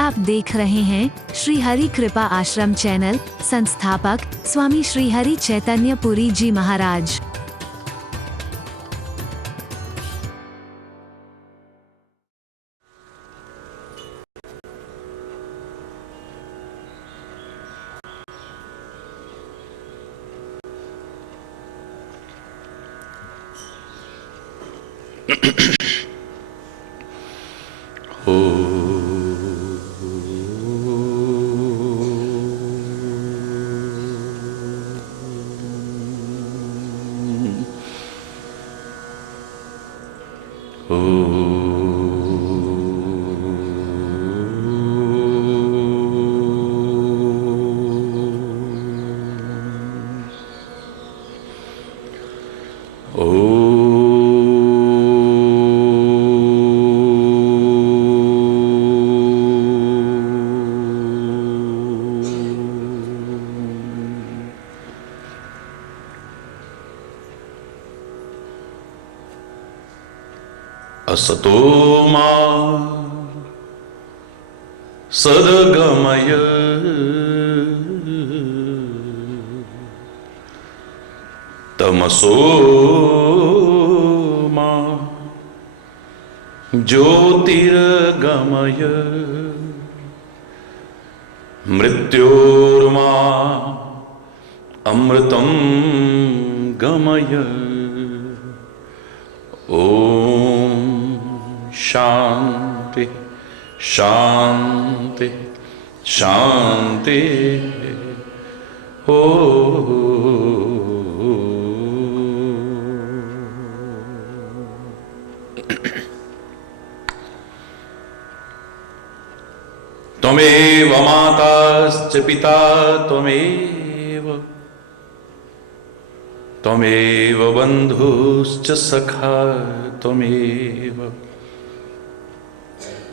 आप देख रहे हैं श्री हरि कृपा आश्रम चैनल। संस्थापक स्वामी श्री हरि चैतन्य पुरी जी महाराज। असतो मा सद्गमय तमसो मा ज्योतिर्गमय मृत्योर्मा अमृतं गमय। ओम शांति शांति शांति। हो त्वमेव माताश्च पिता त्वमेव, त्वमेव बन्धुश्च सखा त्वमेव,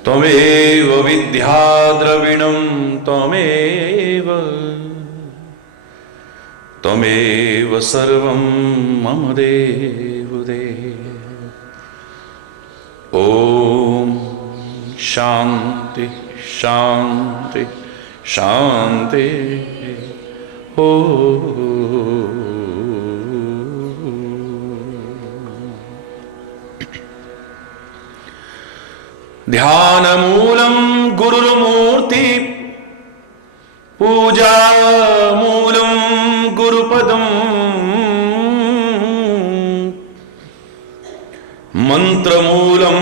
त्वमेव विद्या द्रविणं त्वमेव, त्वमेव सर्वं मम देव देव। ओम शांति शांति शांति। हो ध्यानमूलं गुरुर्मूर्ति, पूजामूलं गुरुपदं, मंत्रमूलं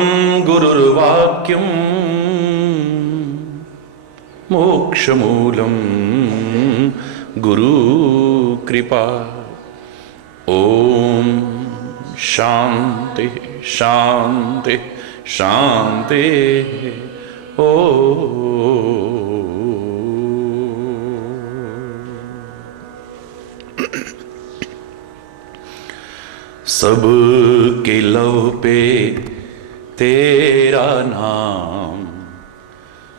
गुरुर्वाक्यं, मोक्षमूलं गुरुकृपा। ओम शांति शांति शांति। हो सबके लव पे तेरा नाम,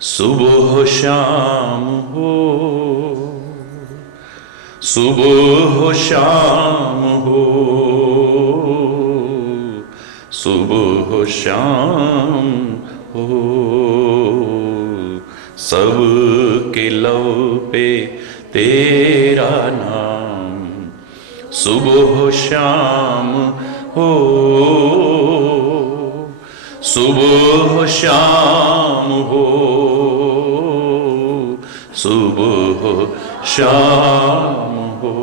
सुबह शाम हो, सुबह शाम हो, सुबह शाम हो। सबके लव पे तेरा नाम, सुबह शाम हो, सुबह शाम हो, सुबह शाम हो।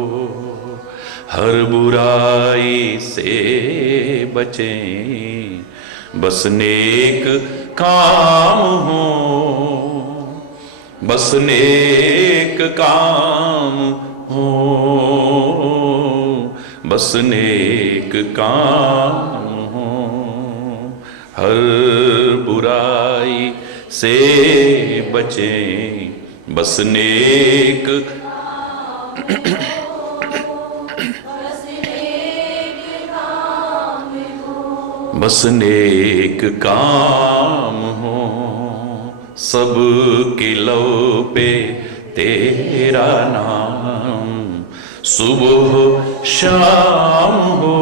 हर बुराई से बचें, बस नेक काम हो, बस नेक काम हो, बस नेक काम हो। हर बुराई से बचें, बस नेक बस नेक काम हो। सबके लव पे तेरा नाम, सुबह शाम हो,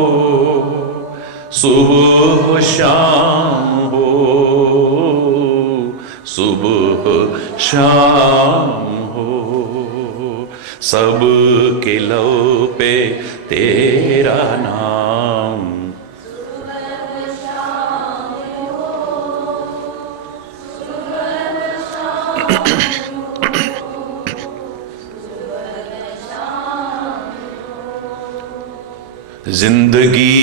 सुबह शाम हो, सुबह शाम हो, सब के लो पे तेरा नाम। जिंदगी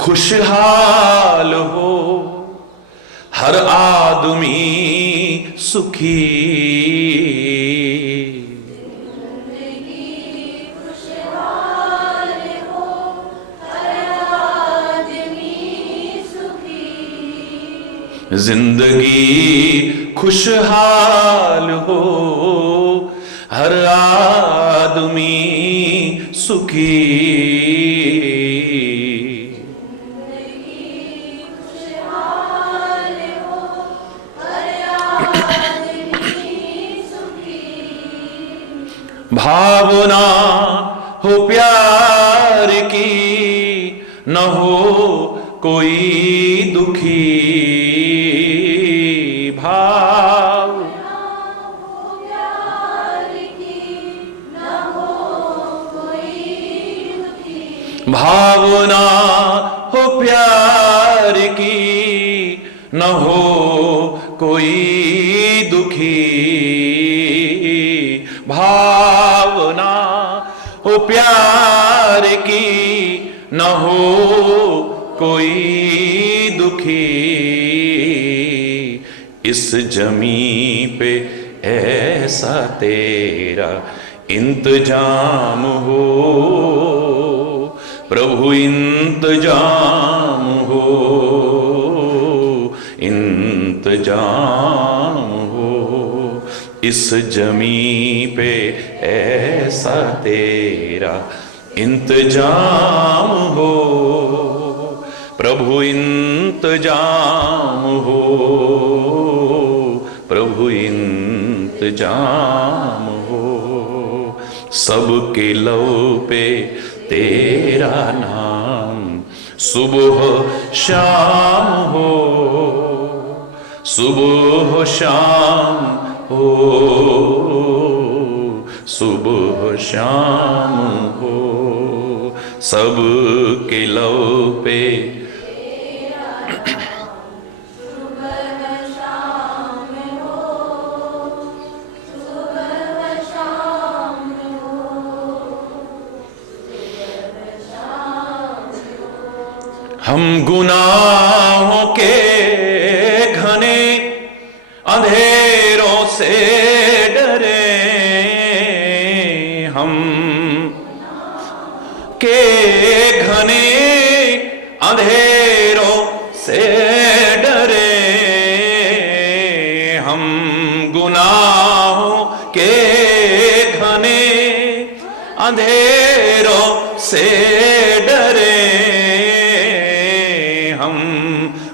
खुशहाल हो, हर आदमी सुखी, जिंदगी खुशहाल हो, हर आदमी सुखी। भावना हो प्यार की, न हो कोई दुखी। भावना हो प्यार की, न हो कोई दुखी। भावना हो प्यार की, न हो कोई दुखी। इस जमी पे ऐसा तेरा इंतजाम हो, प्रभु इंतजाम हो, इंतजाम हो। इस जमी पे ऐसा तेरा इंतजाम हो, प्रभु इंतजाम हो, प्रभु इंतजाम हो। सबके लो पे तेरा नाम, सुबह शाम हो, सुबह शाम हो, सुबह शाम हो। सब के लो पे हम गुनाहों के घने अंधेरों से डरे, हम के घने अंधेरों से डरे। हम गुनाहों के घने अंधेरों से डरे। हम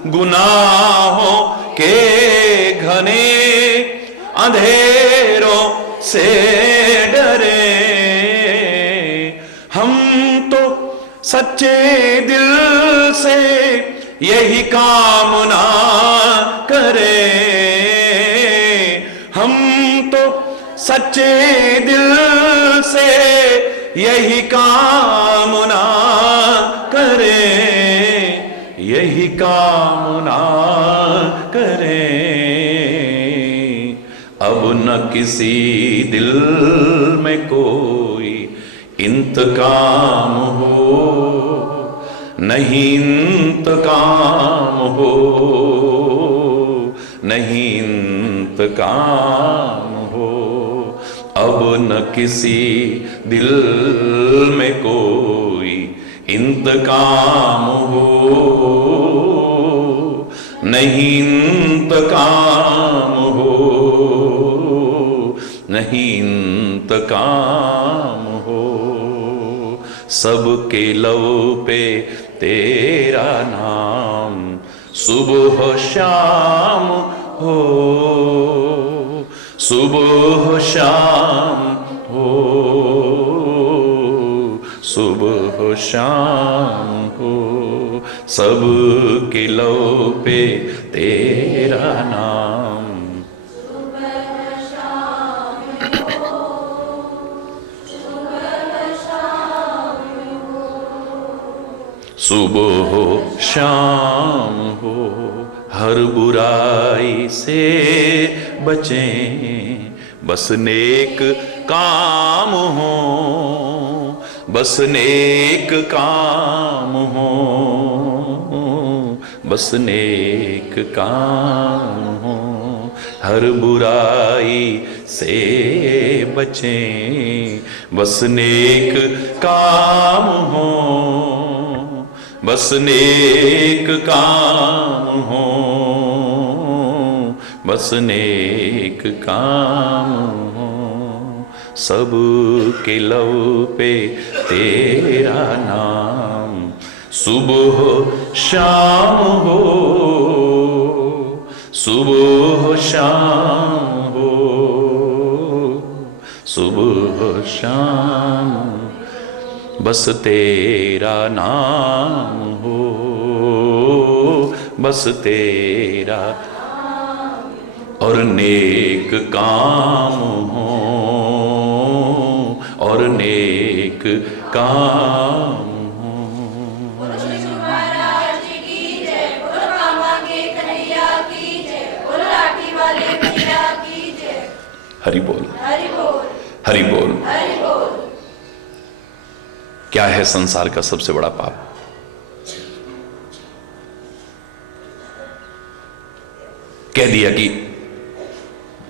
गुनाहों के घने अंधेरों से डरे। हम तो सच्चे दिल से यही कामना करें, हम तो सच्चे दिल से यही कामना करें, यही कामना करें। अब न किसी दिल में कोई इंतकाम हो, नहीं इंतकाम हो, नहीं इंतकाम हो। अब न किसी दिल में कोई इंतकाम हो, नहीं इंतकाम हो, नहीं इंतकाम हो। सबके लो पे तेरा नाम, सुबह शाम हो, सुबह शाम हो, सुबह शाम हो। सब के लो पे तेरा नाम। सुबह हो शाम हो, हर बुराई से बचें, बस नेक काम हो, बस नेक काम हो, बस नेक काम हो, हर बुराई से बचें, बस नेक काम हो, बस नेक काम हो, बस नेक काम हो, सब के लब पे तेरा नाम, सुबह शाम हो, सुबह शाम हो, सुबह शाम, बस तेरा नाम हो, बस तेरा, और नेक काम हो, और नेक काम हो। हरि बोल, हरि बोल। क्या है संसार का सबसे बड़ा पाप? कह दिया कि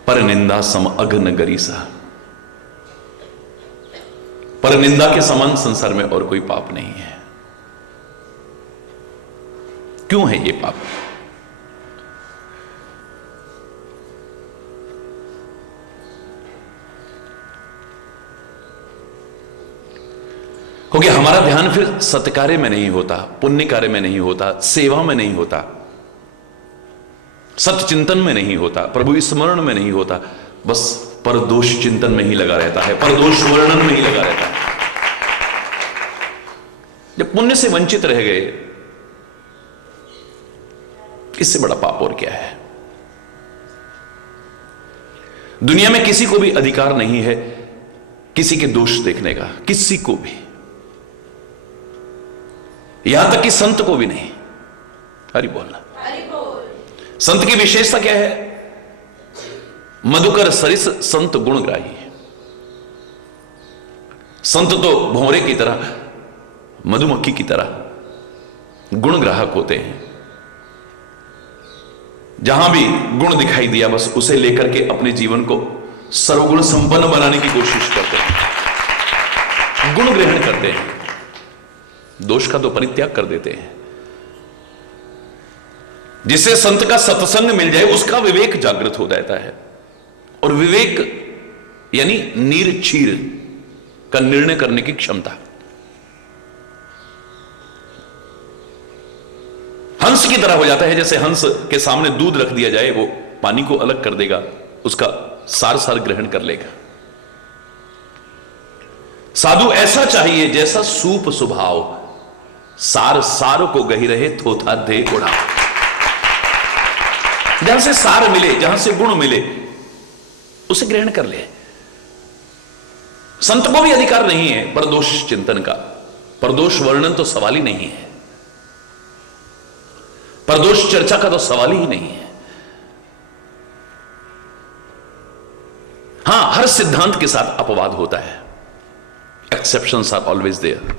पर निंदा सम अघन गरीसा, पर निंदा के समान संसार में और कोई पाप नहीं है। क्यों है ये पाप? क्योंकि हमारा ध्यान फिर सत्कार्य में नहीं होता, पुण्य कार्य में नहीं होता, सेवा में नहीं होता, सत्य चिंतन में नहीं होता, प्रभु स्मरण में नहीं होता, बस परदोष चिंतन में ही लगा रहता है, परदोष वर्णन में ही लगा रहता है। जब पुण्य से वंचित रह गए, इससे बड़ा पाप और क्या है? दुनिया में किसी को भी अधिकार नहीं है किसी के दोष देखने का, किसी को भी, यहां तक कि संत को भी नहीं। हरि बोलना। संत की विशेषता क्या है? मधुकर सरिस संत गुणग्राही। संत तो भंवरे की तरह, मधुमक्खी की तरह गुणग्राहक होते हैं। जहां भी गुण दिखाई दिया बस उसे लेकर के अपने जीवन को सर्वगुण संपन्न बनाने की कोशिश करते हैं, गुण ग्रहण करते हैं, दोष का तो परित्याग कर देते हैं। जिसे संत का सत्संग मिल जाए उसका विवेक जागृत हो जाता है, और विवेक यानी नीर क्षीर का निर्णय करने की क्षमता। हंस की तरह हो जाता है, जैसे हंस के सामने दूध रख दिया जाए वो पानी को अलग कर देगा, उसका सार सार ग्रहण कर लेगा। साधु ऐसा चाहिए जैसा सूप स्वभाव, सार सार को गही रहे थोथा दे उड़ा। जहां से सार मिले, जहां से गुण मिले, उसे ग्रहण कर ले। संत को भी अधिकार नहीं है परदोष चिंतन का, परदोष वर्णन तो सवाल ही नहीं है, परदोष चर्चा का तो सवाल ही नहीं है। हां, हर सिद्धांत के साथ अपवाद होता है, एक्सेप्शंस आर ऑलवेज देयर,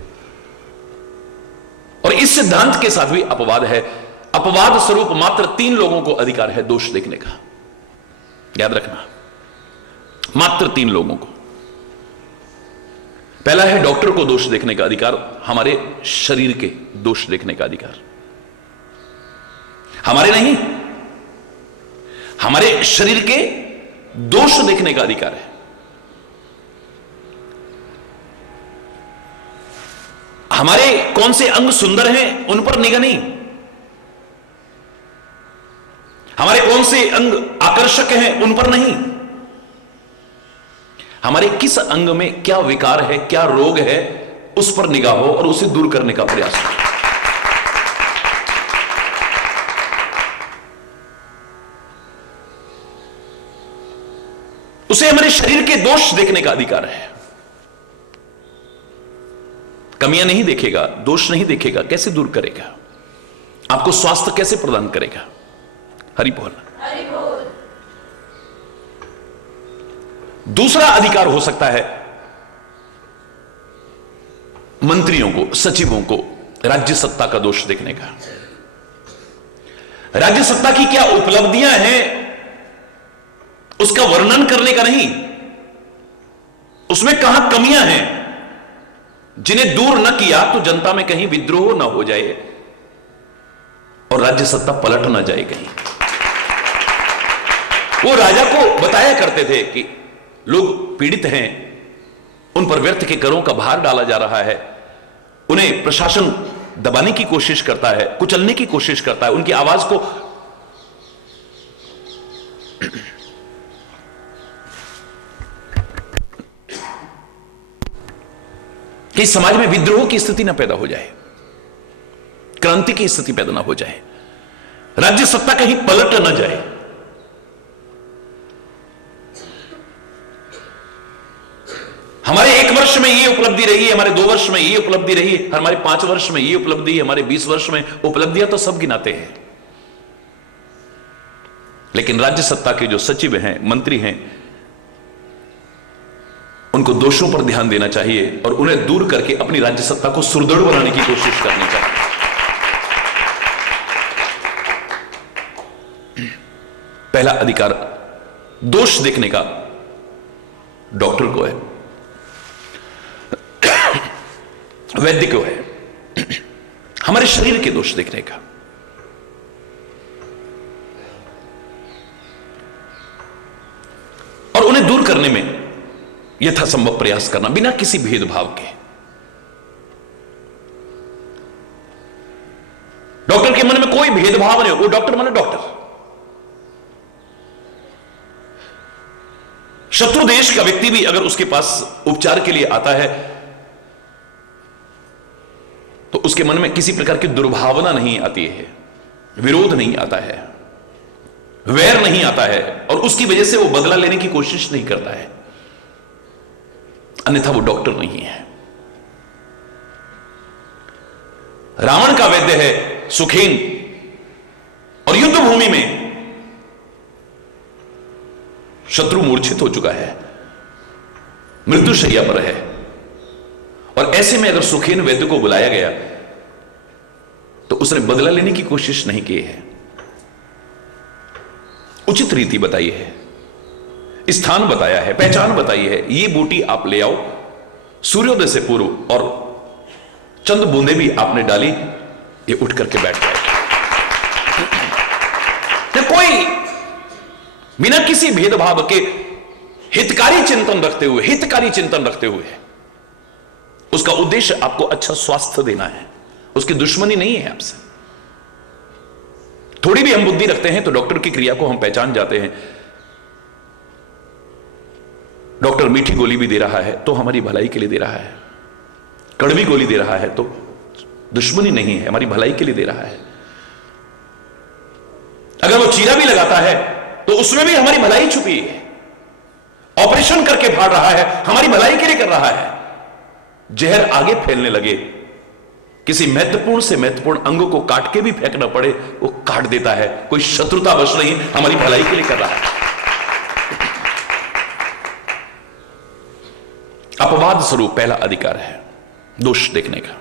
और इस सिद्धांत के साथ भी अपवाद है। अपवाद स्वरूप मात्र 3 लोगों को अधिकार है दोष देखने का, याद रखना, मात्र 3 लोगों को। पहला है डॉक्टर को दोष देखने का अधिकार, हमारे शरीर के दोष देखने का अधिकार, हमारे नहीं, हमारे शरीर के दोष देखने का अधिकार है। हमारे कौन से अंग सुंदर हैं उन पर निगाह नहीं, हमारे कौन से अंग आकर्षक हैं उन पर नहीं, हमारे किस अंग में क्या विकार है, क्या रोग है, उस पर निगाह हो और उसे दूर करने का प्रयास हो। उसे हमारे शरीर के दोष देखने का अधिकार है। कमियां नहीं देखेगा, दोष नहीं देखेगा, कैसे दूर करेगा? आपको स्वास्थ्य कैसे प्रदान करेगा? हरि बोल। दूसरा अधिकार हो सकता है मंत्रियों को, सचिवों को राज्य सत्ता का दोष देखने का। राज्य सत्ता की क्या उपलब्धियां हैं उसका वर्णन करने का नहीं, उसमें कहां कमियां हैं जिन्हें दूर न किया तो जनता में कहीं विद्रोह न हो जाए और राज्य सत्ता पलट ना जाए कहीं। वो राजा को बताया करते थे कि लोग पीड़ित हैं, उन पर व्यर्थ के करों का भार डाला जा रहा है, उन्हें प्रशासन दबाने की कोशिश करता है, कुचलने की कोशिश करता है, उनकी आवाज को कि समाज में विद्रोह की स्थिति ना पैदा हो जाए, क्रांति की स्थिति पैदा ना हो जाए, राज्य सत्ता कहीं पलट ना जाए। हमारे 1 वर्ष में ये उपलब्धि रही है, हमारे 2 वर्ष में ये उपलब्धि रही है, हमारे 5 वर्ष में ये उपलब्धि है, हमारे 20 वर्ष में उपलब्धियां तो सब गिनाते हैं, लेकिन राज्य सत्ता के जो सचिव हैं, मंत्री हैं, उनको दोषों पर ध्यान देना चाहिए और उन्हें दूर करके अपनी राज्य सत्ता को सुदृढ़ बनाने की कोशिश करनी चाहिए। पहला अधिकार दोष देखने का डॉक्टर को है, वैद्य को है, हमारे शरीर के दोष देखने का। और उन्हें दूर करने में यथासंभव प्रयास करना बिना किसी भेदभाव के। डॉक्टर के मन में कोई भेदभाव नहीं हो, वो डॉक्टर माने डॉक्टर। शत्रु देश का व्यक्ति भी अगर उसके पास उपचार के लिए आता है तो उसके मन में किसी प्रकार की दुर्भावना नहीं आती है, विरोध नहीं आता है, वैर नहीं आता है, और उसकी वजह से वो बदला लेने की कोशिश नहीं करता है, अन्यथा वो डॉक्टर नहीं है। रावण का वैद्य है सुखेन, और युद्ध भूमि में शत्रु मूर्छित हो चुका है, मृत्युशैया पर है, और ऐसे में अगर सुखेन वैद्य को बुलाया गया तो उसने बदला लेने की कोशिश नहीं की है, उचित रीति बताई है, स्थान बताया है, पहचान बताई है, ये बूटी आप ले आओ सूर्योदय से पूर्व, और चंद बूंदे भी आपने डाली, ये उठ करके बैठ जाएगा। कोई बिना किसी भेदभाव के हितकारी चिंतन रखते हुए उसका उद्देश्य आपको अच्छा स्वास्थ्य देना है, उसकी दुश्मनी नहीं है आपसे। थोड़ी भी हम बुद्धि रखते हैं तो डॉक्टर की क्रिया को हम पहचान जाते हैं। डॉक्टर मीठी गोली भी दे रहा है तो हमारी भलाई के लिए दे रहा है, कड़वी गोली दे रहा है तो दुश्मनी नहीं है, हमारी भलाई के लिए दे रहा है। अगर वो चीरा भी लगाता है तो उसमें भी हमारी भलाई छुपी है। ऑपरेशन करके फाड़ रहा है, हमारी भलाई के लिए कर रहा है। जहर आगे फैलने लगे, किसी महत्वपूर्ण से महत्वपूर्ण अंगों को काट के भी फेंकना पड़े, वो काट देता है। कोई शत्रुतावश नहीं, हमारी भलाई के लिए कर रहा है। अपवाद स्वरूप पहला अधिकार है दोष देखने का।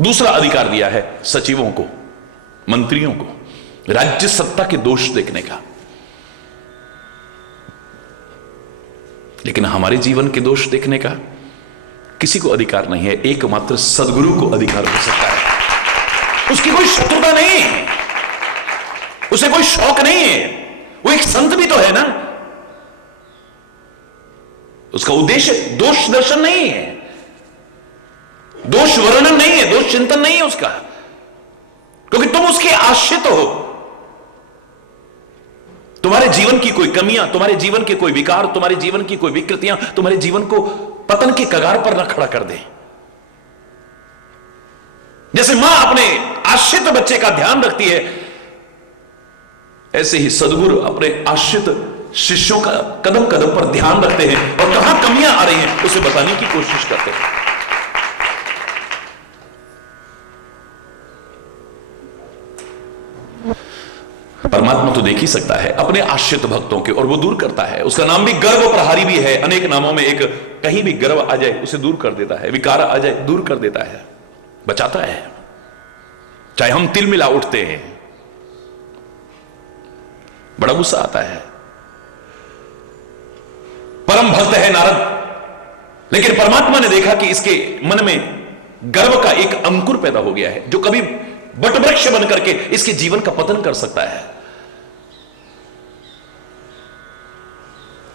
दूसरा अधिकार दिया है सचिवों को, मंत्रियों को, राज्य सत्ता के दोष देखने का। लेकिन हमारे जीवन के दोष देखने का किसी को अधिकार नहीं है, एकमात्र सद्गुरु को अधिकार हो सकता है। उसकी कोई शत्रुता नहीं है, उसे कोई शौक नहीं है, वो एक संत भी तो है ना। उसका उद्देश्य दोष दर्शन नहीं है, दोष वर्णन नहीं है, दोष चिंतन नहीं है उसका, क्योंकि तुम उसके आश्रित हो। तुम्हारे जीवन की कोई कमियां, तुम्हारे जीवन के कोई विकार, तुम्हारे जीवन की कोई विकृतियां तुम्हारे जीवन को पतन के कगार पर न खड़ा कर दे। जैसे मां अपने आश्रित बच्चे का ध्यान रखती है, ऐसे ही सद्गुरु अपने आश्रित शिष्यों का कदम कदम पर ध्यान रखते हैं और कहां कमियां आ रही हैं उसे बताने की कोशिश करते हैं। परमात्मा तो देख ही सकता है अपने आश्रित भक्तों के, और वो दूर करता है। उसका नाम भी गर्व प्रहारी भी है। अनेक नामों में एक, कहीं भी गर्व आ जाए उसे दूर कर देता है, विकार आ जाए दूर कर देता है, बचाता है। चाहे हम तिल मिला उठते हैं, बड़ा गुस्सा आता है। परम भक्त है नारद, लेकिन परमात्मा ने देखा कि इसके मन में गर्व का एक अंकुर पैदा हो गया है जो कभी वटवृक्ष बन करके इसके जीवन का पतन कर सकता है।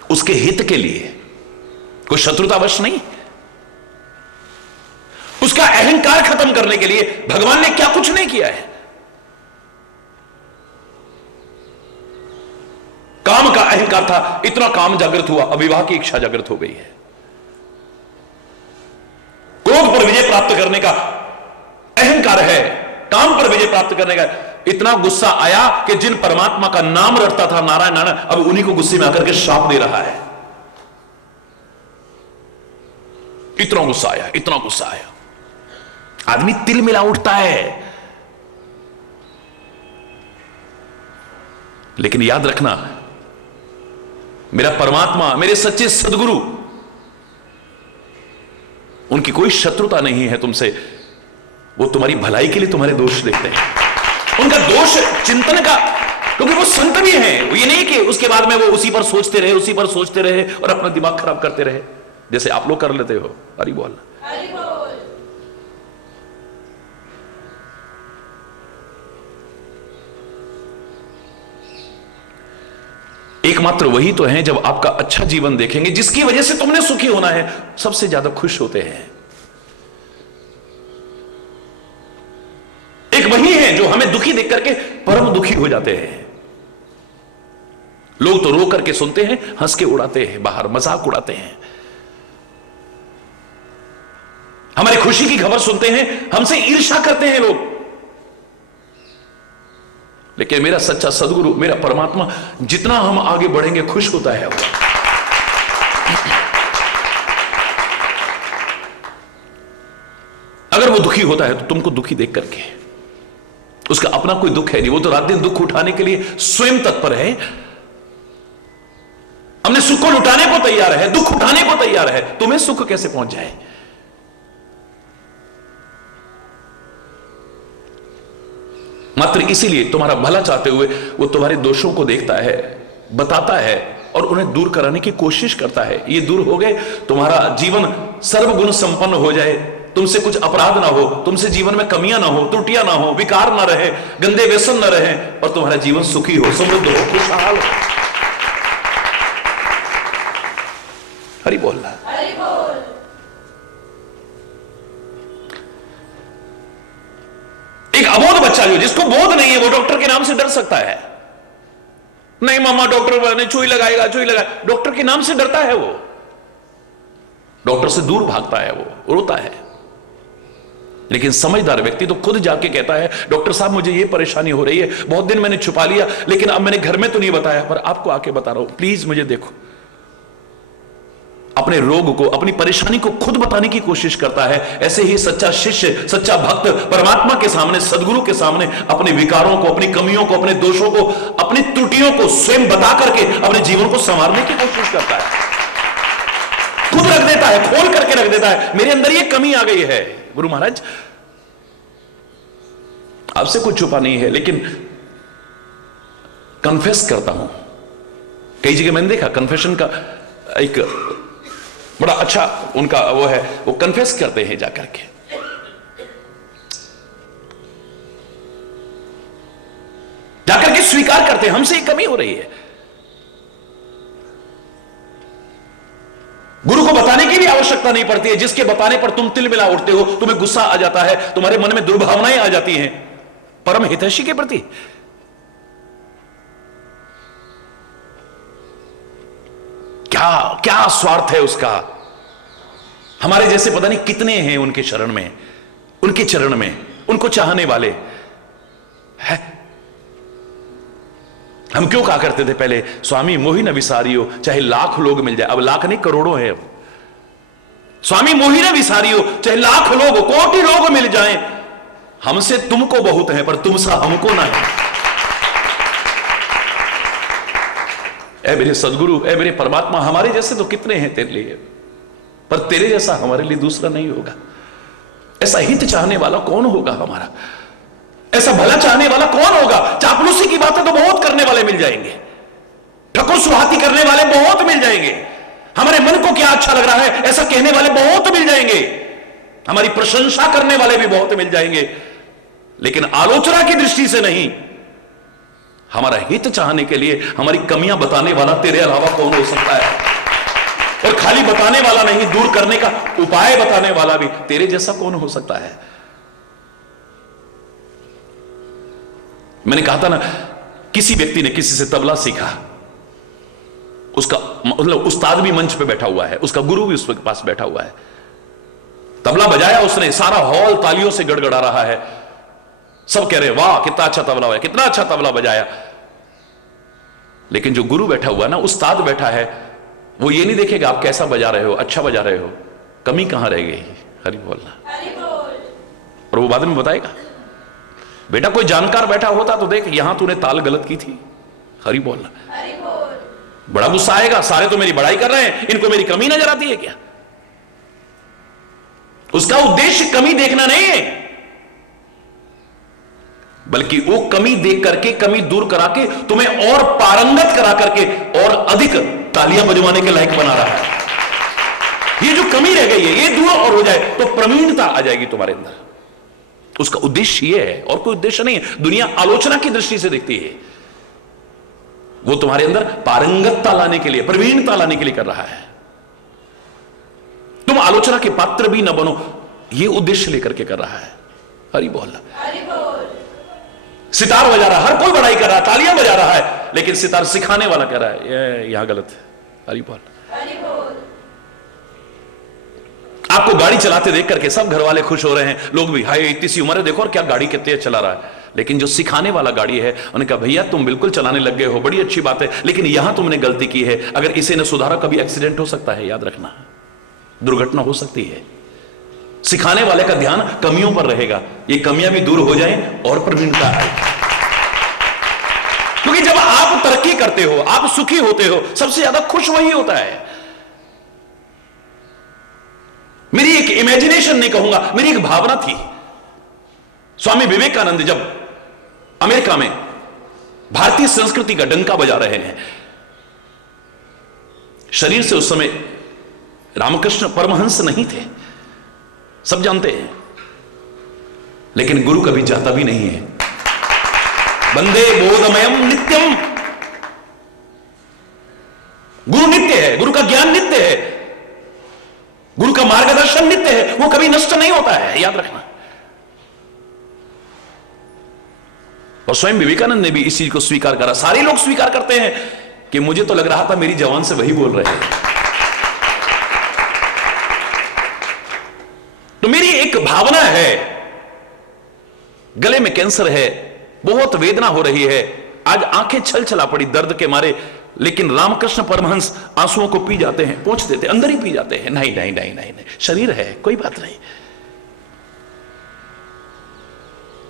उसके हित के लिए, कोई शत्रुतावश नहीं, उसका अहंकार खत्म करने के लिए भगवान ने क्या कुछ नहीं किया है। काम का अहंकार था, इतना काम जागृत हुआ, अविवाह की इच्छा जागृत हो गई है। क्रोध पर विजय प्राप्त करने का अहंकार है, काम पर विजय प्राप्त करने का इतना गुस्सा आया कि जिन परमात्मा का नाम रटता था नारायण नारायण, अब उन्हीं को गुस्से में आकर के श्राप दे रहा है। इतना गुस्सा आया, इतना गुस्सा आया। आदमी तिल मिला उठता है। लेकिन याद रखना, मेरा परमात्मा, मेरे सच्चे सदगुरु, उनकी कोई शत्रुता नहीं है तुमसे। वो तुम्हारी भलाई के लिए तुम्हारे दोष देखते हैं। उनका दोष चिंतन का, क्योंकि वो संत भी हैं। ये नहीं कि उसके बाद में वो उसी पर सोचते रहे, उसी पर सोचते रहे और अपना दिमाग खराब करते रहे, जैसे आप लोग कर लेते हो। हरि बोल। एकमात्र वही तो है जब आपका अच्छा जीवन देखेंगे, जिसकी वजह से तुमने सुखी होना है, सबसे ज्यादा खुश होते हैं। एक वही है जो हमें दुखी देख करके परम दुखी हो जाते हैं। लोग तो रो करके सुनते हैं, हंस के उड़ाते हैं, बाहर मजाक उड़ाते हैं। हमारी खुशी की खबर सुनते हैं, हमसे ईर्ष्या करते हैं लोग। लेकिन मेरा सच्चा सदगुरु, मेरा परमात्मा, जितना हम आगे बढ़ेंगे खुश होता है वो। अगर वो दुखी होता है तो तुमको दुखी देख करके, उसका अपना कोई दुख है नहीं, वो तो रात दिन दुख उठाने के लिए स्वयं तत्पर है। हमने सुख को लुटाने को तैयार है, दुख उठाने को तैयार है, तुम्हें सुख कैसे पहुंच जाए। मात्र इसीलिए तुम्हारा भला चाहते हुए वो तुम्हारे दोषों को देखता है, बताता है और उन्हें दूर कराने की कोशिश करता है। ये दूर हो गए, तुम्हारा जीवन सर्वगुण संपन्न हो जाए, तुमसे कुछ अपराध ना हो, तुमसे जीवन में कमियां ना हो, त्रुटियां ना हो, विकार ना रहे, गंदे व्यसन ना रहे, और तुम्हारा जीवन सुखी हो, समृद्ध हो, खुशहाल हो। हरि बोल। एक अबोध बच्चा जो, जिसको बोध नहीं है, वो डॉक्टर के नाम से डर सकता है। नहीं मामा डॉक्टर ने सुई लगाएगा, सुई लगाएगा, डॉक्टर के नाम से डरता है वो, डॉक्टर से दूर भागता है, वो रोता है। लेकिन समझदार व्यक्ति तो खुद जाके कहता है, डॉक्टर साहब मुझे ये परेशानी हो रही है, बहुत दिन मैंने छुपा लिया, लेकिन अब मैंने घर में तो नहीं बताया, पर आपको आके बता रहा हूं, प्लीज मुझे देखो। अपने रोग को, अपनी परेशानी को खुद बताने की कोशिश करता है। ऐसे ही सच्चा शिष्य, सच्चा भक्त परमात्मा के सामने, सदगुरु के सामने अपने विकारों को, अपनी कमियों को, अपने दोषों को, अपनी त्रुटियों को स्वयं बता करके अपने जीवन को संवारने की कोशिश करता है। खुद रख देता है, खोल करके रख देता है, मेरे अंदर ये कमी आ गई है गुरु महाराज, आपसे कुछ छुपा नहीं है, लेकिन कन्फेस करता हूं। कई जगह मैंने देखा कन्फेशन का एक बड़ा अच्छा उनका वो है, वो कन्फेस करते हैं जाकर के। जाकर के स्वीकार करते हैं, हमसे एक कमी हो रही है। गुरु को बताने की भी आवश्यकता नहीं पड़ती है, जिसके बताने पर तुम तिल मिला उठते हो, तुम्हें गुस्सा आ जाता है, तुम्हारे मन में दुर्भावनाएं आ जाती हैं परम हितैषी के प्रति। क्या क्या स्वार्थ है उसका। हमारे जैसे पता नहीं कितने हैं उनके शरण में, उनके चरण में, उनको चाहने वाले है। हम क्यों कहा करते थे पहले, स्वामी मोहि न विसारियो, चाहे लाख लोग मिल जाए, अब लाख नहीं करोड़ों है अब। स्वामी मोहि न विसारियो, चाहे लाख लोग कोटि लोग मिल जाएं, हमसे तुमको बहुत है पर तुमसा हमको ना है। ऐ मेरे सदगुरु, ऐ मेरे परमात्मा, हमारे जैसे तो कितने हैं तेरे लिए, पर तेरे जैसा हमारे लिए दूसरा नहीं होगा। ऐसा हित चाहने वाला कौन होगा हमारा, ऐसा भला चाहने वाला कौन होगा। चापलूसी की बातें तो बहुत करने वाले मिल जाएंगे, ठकुर सुहाती करने वाले बहुत मिल जाएंगे, हमारे मन को क्या अच्छा लग रहा है ऐसा कहने वाले बहुत मिल जाएंगे, हमारी प्रशंसा करने वाले भी बहुत मिल जाएंगे, लेकिन आलोचना की दृष्टि से नहीं, हमारा हित चाहने के लिए हमारी कमियां बताने वाला तेरे अलावा कौन हो सकता है। और खाली बताने वाला नहीं, दूर करने का उपाय बताने वाला भी तेरे जैसा कौन हो सकता है। मैंने कहा था ना, किसी व्यक्ति ने किसी से तबला सीखा, उसका मतलब उस्ताद भी मंच पे बैठा हुआ है, उसका गुरु भी उसके पास बैठा हुआ है। तबला बजाया उसने, सारा हॉल तालियों से गड़गड़ा रहा है, सब कह रहे वाह कितना अच्छा तबला है, कितना अच्छा तबला बजाया। लेकिन जो गुरु बैठा हुआ ना, उस्ताद बैठा है, वो ये नहीं देखेगा आप कैसा बजा रहे हो, अच्छा बजा रहे हो, कमी कहां रह गई, हरि बोलना, और वो बाद में बताएगा। बेटा कोई जानकार बैठा होता तो देख यहां तूने ताल गलत की थी, हरि बोलना। बड़ा गुस्सा आएगा, सारे तो मेरी बड़ाई कर रहे हैं, इनको मेरी कमी नजर आती है क्या। उसका उद्देश्य कमी देखना नहीं है, बल्कि वो कमी देख करके, कमी दूर करा के तुम्हें और पारंगत करा करके और अधिक तालियां बजवाने के लायक बना रहा है। ये जो कमी रह गई है ये दूर और हो जाए तो प्रवीणता आ जाएगी तुम्हारे अंदर। उसका उद्देश्य ये है, और कोई उद्देश्य नहीं है। दुनिया आलोचना की दृष्टि से देखती है, वो तुम्हारे अंदर पारंगतता लाने के लिए, प्रवीणता लाने के लिए कर रहा है। तुम आलोचना के पात्र भी न बनो, ये उद्देश्य लेकर के कर रहा है। हरि बोल। सितार बजा रहा है, हर कोई बड़ाई कर रहा है, तालियां बजा रहा है, लेकिन सितार सिखाने वाला कह रहा है ये यहां गलत है। हरि बोल। आपको गाड़ी चलाते देख करके सब घर वाले खुश हो रहे हैं, लोग भी हाय इतनी सी उम्र है देखो और क्या गाड़ी कितनी तेज चला रहा है। लेकिन जो सिखाने वाला गाड़ी है उन्होंने कहा भैया तुम बिल्कुल चलाने लग गए हो, बड़ी अच्छी बात है, लेकिन यहां तुमने गलती की है, अगर इसे न सुधारा कभी एक्सीडेंट हो सकता है, याद रखना, दुर्घटना हो सकती है। सिखाने वाले का ध्यान कमियों पर रहेगा, ये कमियां भी दूर हो जाएं और प्रवीणता आए। क्योंकि जब आप तरक्की करते हो, आप सुखी होते हो, सबसे ज्यादा खुश वही होता है। मेरी एक इमेजिनेशन नहीं कहूंगा, मेरी एक भावना थी। स्वामी विवेकानंद जब अमेरिका में भारतीय संस्कृति का डंका बजा रहे हैं, शरीर से उस समय रामकृष्ण परमहंस नहीं थे, सब जानते हैं, लेकिन गुरु कभी जाता भी नहीं है। वंदे बोधमयम नित्यम, गुरु नित्य है, गुरु का ज्ञान नित्य है, गुरु का मार्गदर्शन नित्य है, वो कभी नष्ट नहीं होता है, याद रखना। और स्वयं विवेकानंद ने भी इस चीज को स्वीकार करा। सारे लोग स्वीकार करते हैं कि मुझे तो लग रहा था मेरी जवान से वही बोल रहे हैं। तो मेरी एक भावना है, गले में कैंसर है, बहुत वेदना हो रही है, आज आंखें छल छला पड़ी दर्द के मारे, लेकिन रामकृष्ण परमहंस आंसुओं को पी जाते हैं, पोंछ देते, अंदर ही पी जाते हैं। नहीं नहीं नहीं नहीं नहीं, शरीर है, कोई बात नहीं।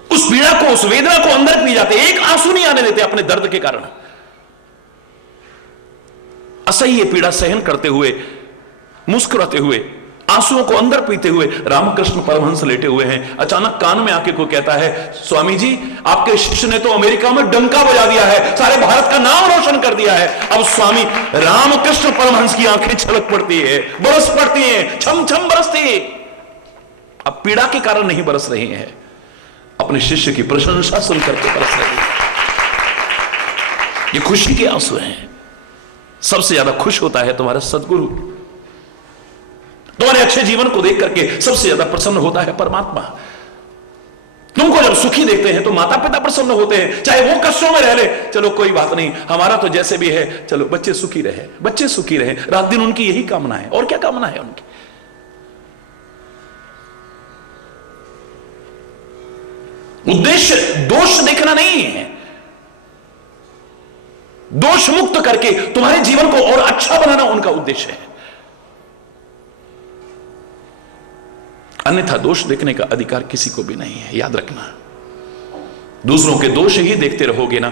उस पीड़ा को, उस वेदना को अंदर पी जाते, एक आंसू नहीं आने देते अपने दर्द के कारण। असह्य पीड़ा सहन करते हुए, मुस्कुराते हुए, आंसुओं को अंदर पीते हुए रामकृष्ण परमहंस लेटे हुए हैं। अचानक कान में आके कोई कहता है स्वामी जी आपके शिष्य ने तो अमेरिका में डंका बजा दिया है, सारे भारत का नाम रोशन कर दिया है। अब स्वामी रामकृष्ण परमहंस की आंखें छलक पड़ती है, बरस पड़ती है, छम छम बरसती है। अब पीड़ा के कारण नहीं बरस रही है, अपने शिष्य की प्रशंसा सुनकर के बरस रही है। ये खुशी के आंसू हैं। सबसे ज्यादा खुश होता है तुम्हारा सदगुरु, तुम्हारे अच्छे जीवन को देख करके सबसे ज्यादा प्रसन्न होता है परमात्मा। तुमको जब सुखी देखते हैं तो माता पिता प्रसन्न होते हैं, चाहे वो कष्टों में रह ले, चलो कोई बात नहीं, हमारा तो जैसे भी है, चलो बच्चे सुखी रहे, बच्चे सुखी रहे। रात दिन उनकी यही कामना है, और क्या कामना है उनकी। उद्देश्य दोष देखना नहीं है, दोष मुक्त करके तुम्हारे जीवन को और अच्छा बनाना उनका उद्देश्य है। अन्यथा दोष देखने का अधिकार किसी को भी नहीं है, याद रखना। दूसरों के दोष ही देखते रहोगे ना,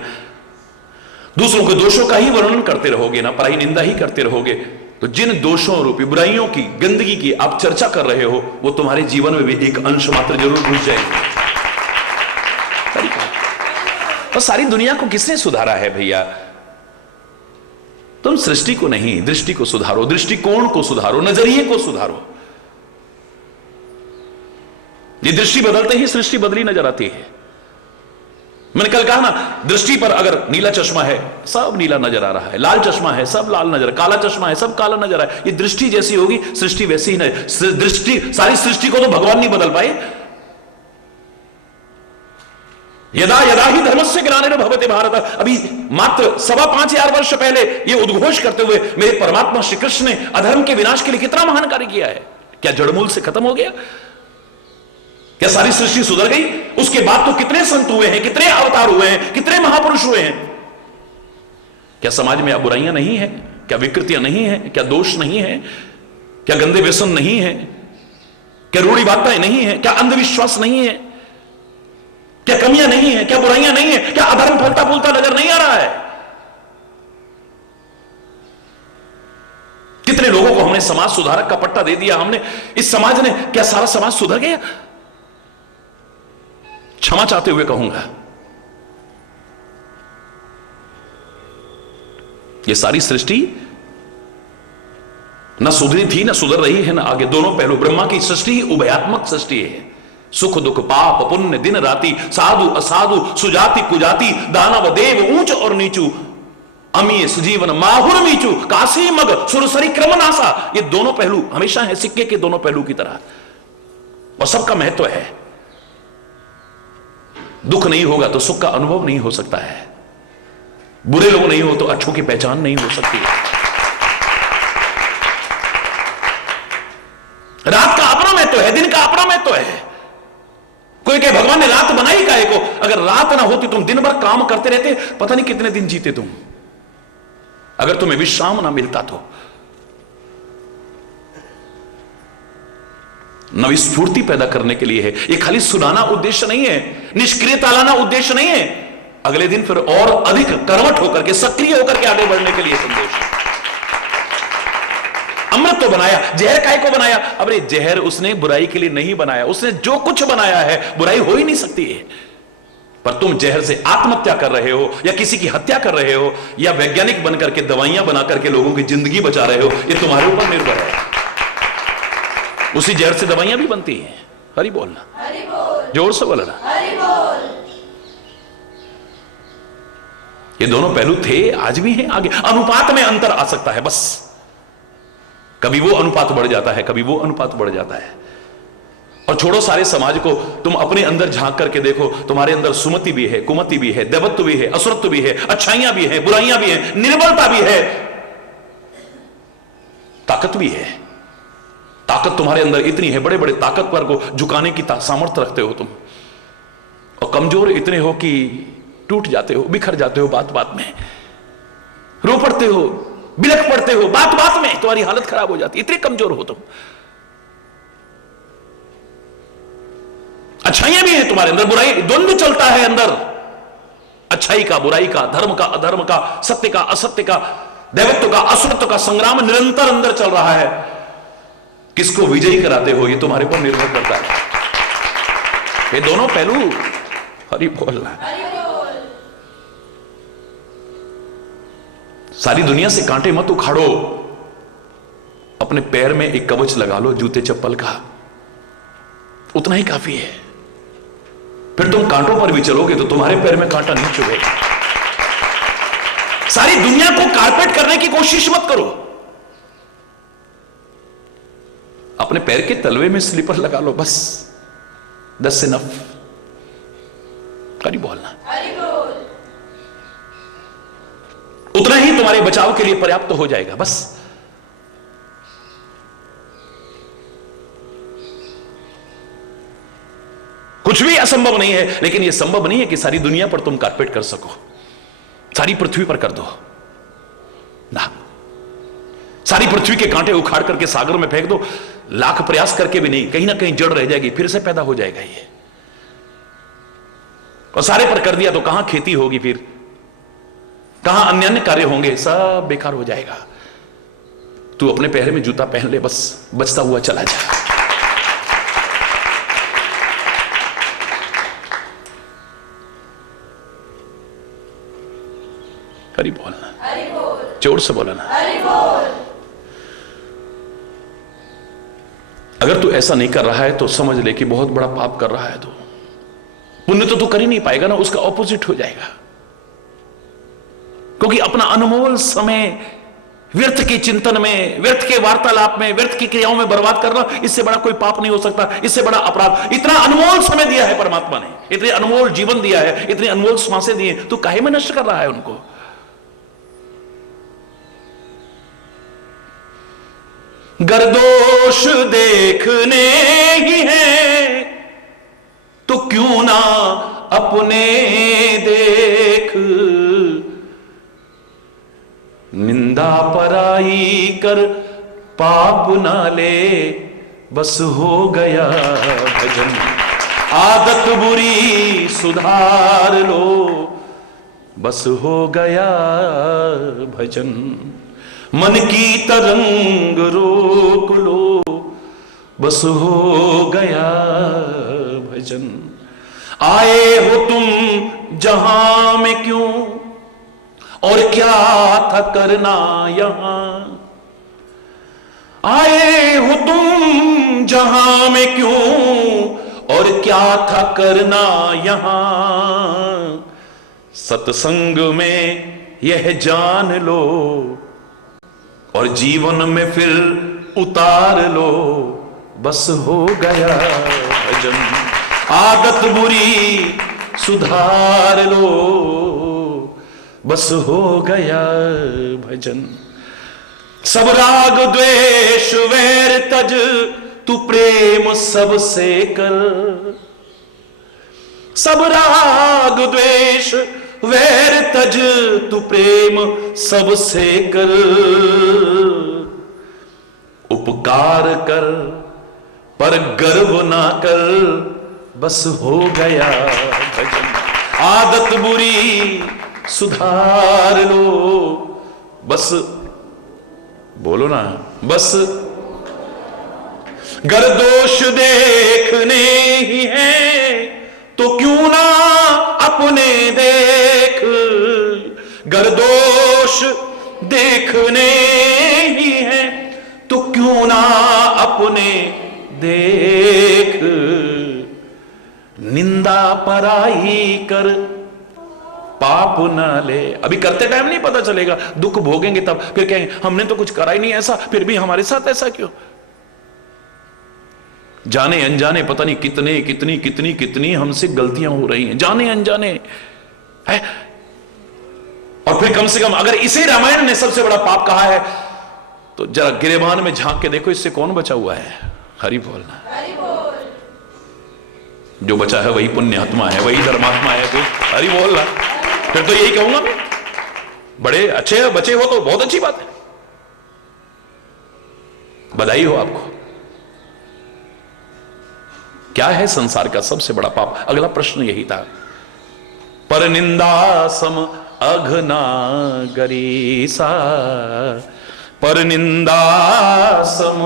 दूसरों के दोषों का ही वर्णन करते रहोगे ना, पराई निंदा ही करते रहोगे, तो जिन दोषों रूपी बुराइयों की, गंदगी की आप चर्चा कर रहे हो, वो तुम्हारे जीवन में भी एक अंश मात्र जरूर घुस जाएंगे। तो सारी दुनिया को किसने सुधारा है भैया? तुम सृष्टि को नहीं, दृष्टि को सुधारो, दृष्टिकोण को सुधारो, नजरिए को सुधारो। ये दृष्टि बदलते ही सृष्टि बदली नजर आती है। मैंने कल कहा ना, दृष्टि पर अगर नीला चश्मा है सब नीला नजर आ रहा है, लाल चश्मा है सब लाल नजर, काला चश्मा है सब काला नजर आ रहा है। ये दृष्टि जैसी होगी सृष्टि वैसी ही नहीं। दृष्टि, सारी सृष्टि को तो भगवान नहीं बदल पाए। यदा यदा ही धर्मस्य ग्लानिर् भवति भारत, अभी मात्र 5,500 वर्ष पहले ये उद्घोष करते हुए मेरे परमात्मा श्री कृष्ण ने अधर्म के विनाश के लिए कितना महान कार्य किया है। क्या जड़मूल से खत्म हो गया? क्या सारी सृष्टि सुधर गई? उसके बाद तो कितने संत हुए हैं, कितने अवतार हुए हैं, कितने महापुरुष हुए हैं। क्या समाज में अब बुराइयां नहीं है? क्या विकृतियां नहीं है? क्या दोष नहीं है? क्या गंदे व्यसन नहीं है? क्या रूढ़िवादिताएं नहीं है? क्या अंधविश्वास नहीं है? क्या कमियां नहीं है? क्या बुराइयां नहीं है? क्या अधर्म फलता फूलता नजर नहीं आ रहा है? कितने लोगों को हमने समाज सुधारक का पट्टा दे दिया हमने, इस समाज ने, क्या सारा समाज सुधर गया? क्षमा चाहते हुए कहूंगा, ये सारी सृष्टि न सुधरी थी, न सुधर रही है, न आगे। दोनों पहलू, ब्रह्मा की सृष्टि उभयात्मक सृष्टि है। सुख दुख, पाप पुण्य, दिन राति, साधु असाधु, सुजाति कुजाति, दानव देव, ऊंच और नीचू, अमीय सुजीवन माहुर मीचू, काशी मग सुरसरी क्रमनासा। ये दोनों पहलू हमेशा है सिक्के के दोनों पहलू की तरह, और सबका महत्व है। दुख नहीं होगा तो सुख का अनुभव नहीं हो सकता है, बुरे लोग नहीं हो तो अच्छों की पहचान नहीं हो सकती है। रात का अपना महत्व है, दिन का अपना महत्व है। कोई कहे भगवान ने रात बनाई काहे को? अगर रात ना होती, तुम दिन भर काम करते रहते, पता नहीं कितने दिन जीते तुम, अगर तुम्हें विश्राम ना मिलता तो। नवी स्फूर्ति पैदा करने के लिए है ये, खाली सुनाना उद्देश्य नहीं है, निष्क्रियता लाना उद्देश्य नहीं है। अगले दिन फिर और अधिक कर्मठ होकर के, सक्रिय होकर के आगे बढ़ने के लिए संदेश है। अमृत तो बनाया, जहर काहे को बनाया? अरे जहर उसने बुराई के लिए नहीं बनाया, उसने जो कुछ बनाया है बुराई हो ही नहीं सकती है। पर तुम जहर से आत्महत्या कर रहे हो, या किसी की हत्या कर रहे हो, या वैज्ञानिक बनकर के दवाइयां बना करके लोगों की जिंदगी बचा रहे हो, ये तुम्हारे ऊपर निर्भर है। उसी जहर से दवाइयां भी बनती हैं। हरि बोलना, हरि बोल, जोर से बोलना, हरि बोल। ये दोनों पहलू थे, आज भी हैं, आगे अनुपात में अंतर आ सकता है बस। कभी वो अनुपात बढ़ जाता है, कभी वो अनुपात बढ़ जाता है। और छोड़ो सारे समाज को, तुम अपने अंदर झांक करके देखो, तुम्हारे अंदर सुमति भी है, कुमति भी है, देवत्व भी है, असुरत्व भी है, अच्छाइयां भी है, बुराइयां भी है, निर्बलता भी है, ताकत भी है। ताकत तुम्हारे अंदर इतनी है, बड़े बड़े ताकतवर को झुकाने की सामर्थ्य रखते हो तुम, और कमजोर इतने हो कि टूट जाते हो, बिखर जाते हो, बात बात में रो पड़ते हो, बिलख पड़ते हो, बात बात में तुम्हारी हालत खराब हो जाती है, इतने कमजोर हो तुम। अच्छाइयां भी हैं तुम्हारे अंदर, बुराई, द्वंद्व चलता है अंदर, अच्छाई का, बुराई का, धर्म का, अधर्म का, सत्य का, असत्य का, दैवत्व का, असुरत्व का संग्राम निरंतर अंदर चल रहा है। किसको विजयी कराते हो ये तुम्हारे पर निर्भर करता है। ये दोनों पहलू, हरि बोलना, सारी दुनिया से कांटे मत उखाड़ो, अपने पैर में एक कवच लगा लो जूते चप्पल का, उतना ही काफी है। फिर तुम कांटों पर भी चलोगे तो तुम्हारे पैर में कांटा नहीं चुभेगा। सारी दुनिया को कारपेट करने की कोशिश मत करो, अपने पैर के तलवे में स्लीपर लगा लो बस, 10 से नफ। हरि बोलना, उतना ही तुम्हारे बचाव के लिए पर्याप्त हो जाएगा बस। कुछ भी असंभव नहीं है, लेकिन यह संभव नहीं है कि सारी दुनिया पर तुम कारपेट कर सको, सारी पृथ्वी पर कर दो। सारी पृथ्वी के कांटे उखाड़ करके सागर में फेंक दो, लाख प्रयास करके भी नहीं, कहीं ना कहीं जड़ रह जाएगी, फिर से पैदा हो जाएगा ये। और सारे पर कर दिया तो कहां खेती होगी, फिर कहां अन्य अन्य कार्य होंगे, सब बेकार हो जाएगा। तू अपने पैर में जूता पहन ले, बस बचता हुआ चला जा। हरि बोलना, जोर से बोलना। अगर तू ऐसा नहीं कर रहा है तो समझ ले कि बहुत बड़ा पाप कर रहा है तू। पुण्य तो तू कर ही नहीं पाएगा ना, उसका ऑपोजिट हो जाएगा। क्योंकि अपना अनमोल समय व्यर्थ के चिंतन में, व्यर्थ के वार्तालाप में, व्यर्थ की क्रियाओं में बर्बाद करना, इससे बड़ा कोई पाप नहीं हो सकता, इससे बड़ा अपराध। इतना अनमोल समय दिया है परमात्मा ने, इतने अनमोल जीवन दिया है, इतनी अनमोल श्वासें दिए, तू काहे में नष्ट कर रहा है उनको? गर दोष देखने ही है तो क्यों ना अपने देख, निंदा पराई कर पाप ना ले, बस हो गया भजन। आदत बुरी सुधार लो, बस हो गया भजन। मन की तरंग रोक लो, बस हो गया भजन। आए हो तुम जहां में क्यों, और क्या था करना यहां? आए हो तुम जहां में क्यों, और क्या था करना यहां? सत्संग में यह जान लो, और जीवन में फिर उतार लो, बस हो गया भजन। आदत बुरी सुधार लो, बस हो गया भजन। सब राग द्वेष वैर तज, तू प्रेम सबसे कर। सब राग द्वेष वैर तज, तू प्रेम सबसे कर। उपकार कर पर गर्व ना कर, बस हो गया भजन। आदत बुरी सुधार लो, बस बोलो ना, बस। गर दोष देखने ही है तो क्यों ना अपने देख। गर दोष देखने ही है तो क्यों ना अपने देख। निंदा पराई कर पाप ना ले। अभी करते टाइम नहीं पता चलेगा, दुख भोगेंगे तब, फिर कहेंगे हमने तो कुछ करा ही नहीं ऐसा, फिर भी हमारे साथ ऐसा क्यों? जाने अनजाने पता नहीं कितने कितनी कितनी कितनी हमसे गलतियां हो रही हैं, जाने अनजाने है। और फिर कम से कम अगर इसे रामायण ने सबसे बड़ा पाप कहा है तो जरा गिरेबान में झांक के देखो, इससे कौन बचा हुआ है? हरि बोलना। जो बचा है वही पुण्यात्मा है, वही धर्मात्मा है। तो हरि बोलना। फिर तो यही कहूंगा मैं, बड़े अच्छे बचे हो तो बहुत अच्छी बात है, बधाई हो आपको। क्या है संसार का सबसे बड़ा पाप? अगला प्रश्न यही था। पर निंदा सम अघना गरीसा, पर निंदा सम।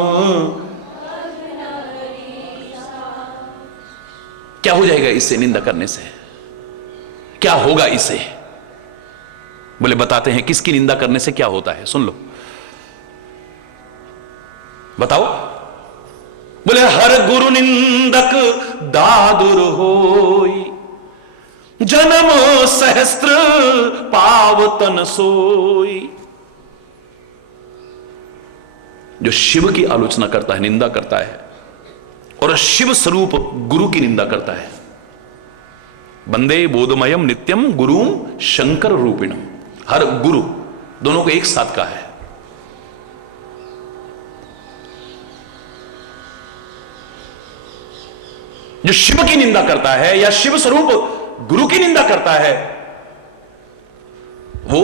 क्या हो जाएगा इससे, निंदा करने से क्या होगा इससे? बोले बताते हैं किसकी निंदा करने से क्या होता है, सुन लो, बताओ। बोले हर गुरु निंदक दादुर होई, जन्म सहस्त्र पावतन सोई। जो शिव की आलोचना करता है, निंदा करता है, और शिव स्वरूप गुरु की निंदा करता है, वंदे बोधमयम नित्यम गुरुम शंकर रूपिणम। हर गुरु, दोनों को एक साथ का है। जो शिव की निंदा करता है या शिव स्वरूप गुरु की निंदा करता है, वो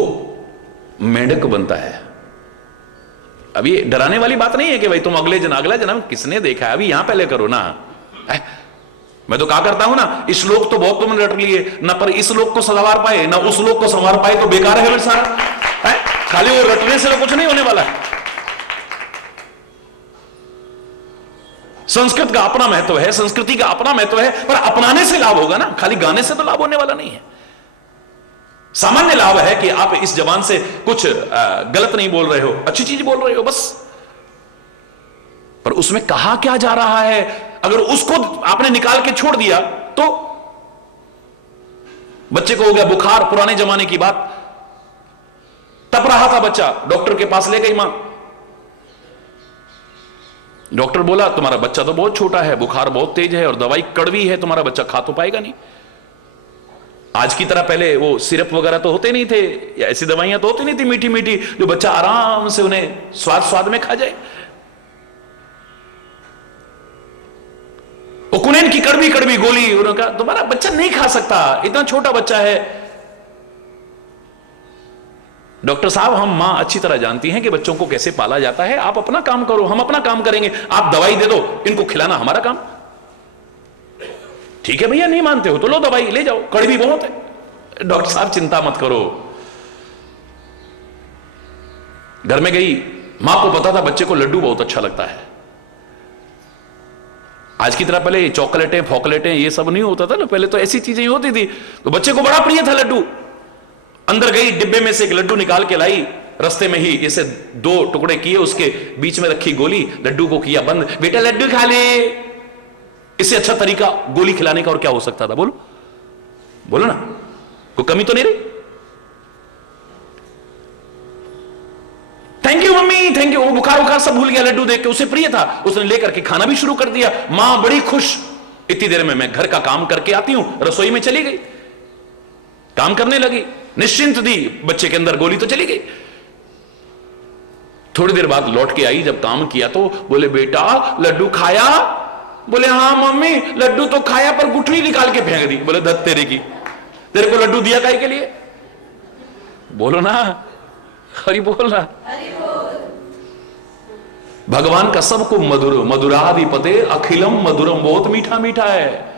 मेंढक बनता है। अभी डराने वाली बात नहीं है कि भाई तुम अगला जन्म किसने देखा है, अभी यहां पहले करो ना। मैं तो कहा करता हूं ना, इस श्लोक तो बहुत तुमने रट लिए ना, पर इस श्लोक को संवार पाए ना उस श्लोक को संवार पाए तो बेकार है सारा है? खाली वो रटने से तो कुछ नहीं होने वाला है। संस्कृत का अपना महत्व है, संस्कृति का अपना महत्व है, पर अपनाने से लाभ होगा ना, खाली गाने से तो लाभ होने वाला नहीं है। सामान्य लाभ है कि आप इस जबान से कुछ गलत नहीं बोल रहे हो, अच्छी चीज बोल रहे हो बस। पर उसमें कहा क्या जा रहा है, अगर उसको आपने निकाल के छोड़ दिया तो बच्चे को हो गया बुखार, पुराने जमाने की बात, तप रहा था बच्चा, डॉक्टर के पास ले गई मां। डॉक्टर बोला तुम्हारा बच्चा तो बहुत छोटा है, बुखार बहुत तेज है और दवाई कड़वी है, तुम्हारा बच्चा खा तो पाएगा नहीं। आज की तरह पहले वो सिरप वगैरह तो होते नहीं थे, या ऐसी दवाइयां तो होती नहीं थी मीठी मीठी जो बच्चा आराम से उन्हें स्वाद स्वाद में खा जाए। वो कुनैन की कड़वी कड़वी गोली, उन्होंने कहा तुम्हारा बच्चा नहीं खा सकता, इतना छोटा बच्चा है। डॉक्टर साहब हम मां अच्छी तरह जानती हैं कि बच्चों को कैसे पाला जाता है, आप अपना काम करो, हम अपना काम करेंगे, आप दवाई दे दो, इनको खिलाना हमारा काम। ठीक है भैया, नहीं मानते हो तो लो दवाई ले जाओ, कड़वी बहुत है। डॉक्टर साहब चिंता मत करो। घर में गई, मां को पता था बच्चे को लड्डू बहुत अच्छा लगता है। आज की तरह पहले चॉकलेटें फॉकलेटें ये सब नहीं होता था ना, पहले तो ऐसी चीजें होती थी, तो बच्चे को बड़ा प्रिय था लड्डू। अंदर गई, डिब्बे में से एक लड्डू निकाल के लाई, रास्ते में ही इसे 2 टुकड़े किए, उसके बीच में रखी गोली, लड्डू को किया बंद, बेटा लड्डू खा ले। इससे अच्छा तरीका गोली खिलाने का और क्या हो सकता था, बोलो बोलो ना, कोई कमी तो नहीं रही। Thank you mummy, thank you. वो बुखार बुखार सब भूल गया, लड्डू देख के उसे प्रिय था, उसने लेकर के खाना भी शुरू कर दिया। मां बड़ी खुश। इतनी देर में मैं घर का काम करके आती हूं, रसोई में चली गई, काम करने लगी, निश्चिंत दी, बच्चे के अंदर गोली तो चली गई। थोड़ी देर बाद लौट के आई, जब काम किया तो बोले बेटा लड्डू खाया? बोले हाँ मम्मी लड्डू तो खाया, पर गुठली निकाल के फेंक दी। बोले धत तेरे की, तेरे को लड्डू दिया काहे के लिए? बोलो ना, हरि बोल रहा। भगवान का सबको मधुर, मधुराधिपते अखिलम मधुरम, बहुत मीठा मीठा है,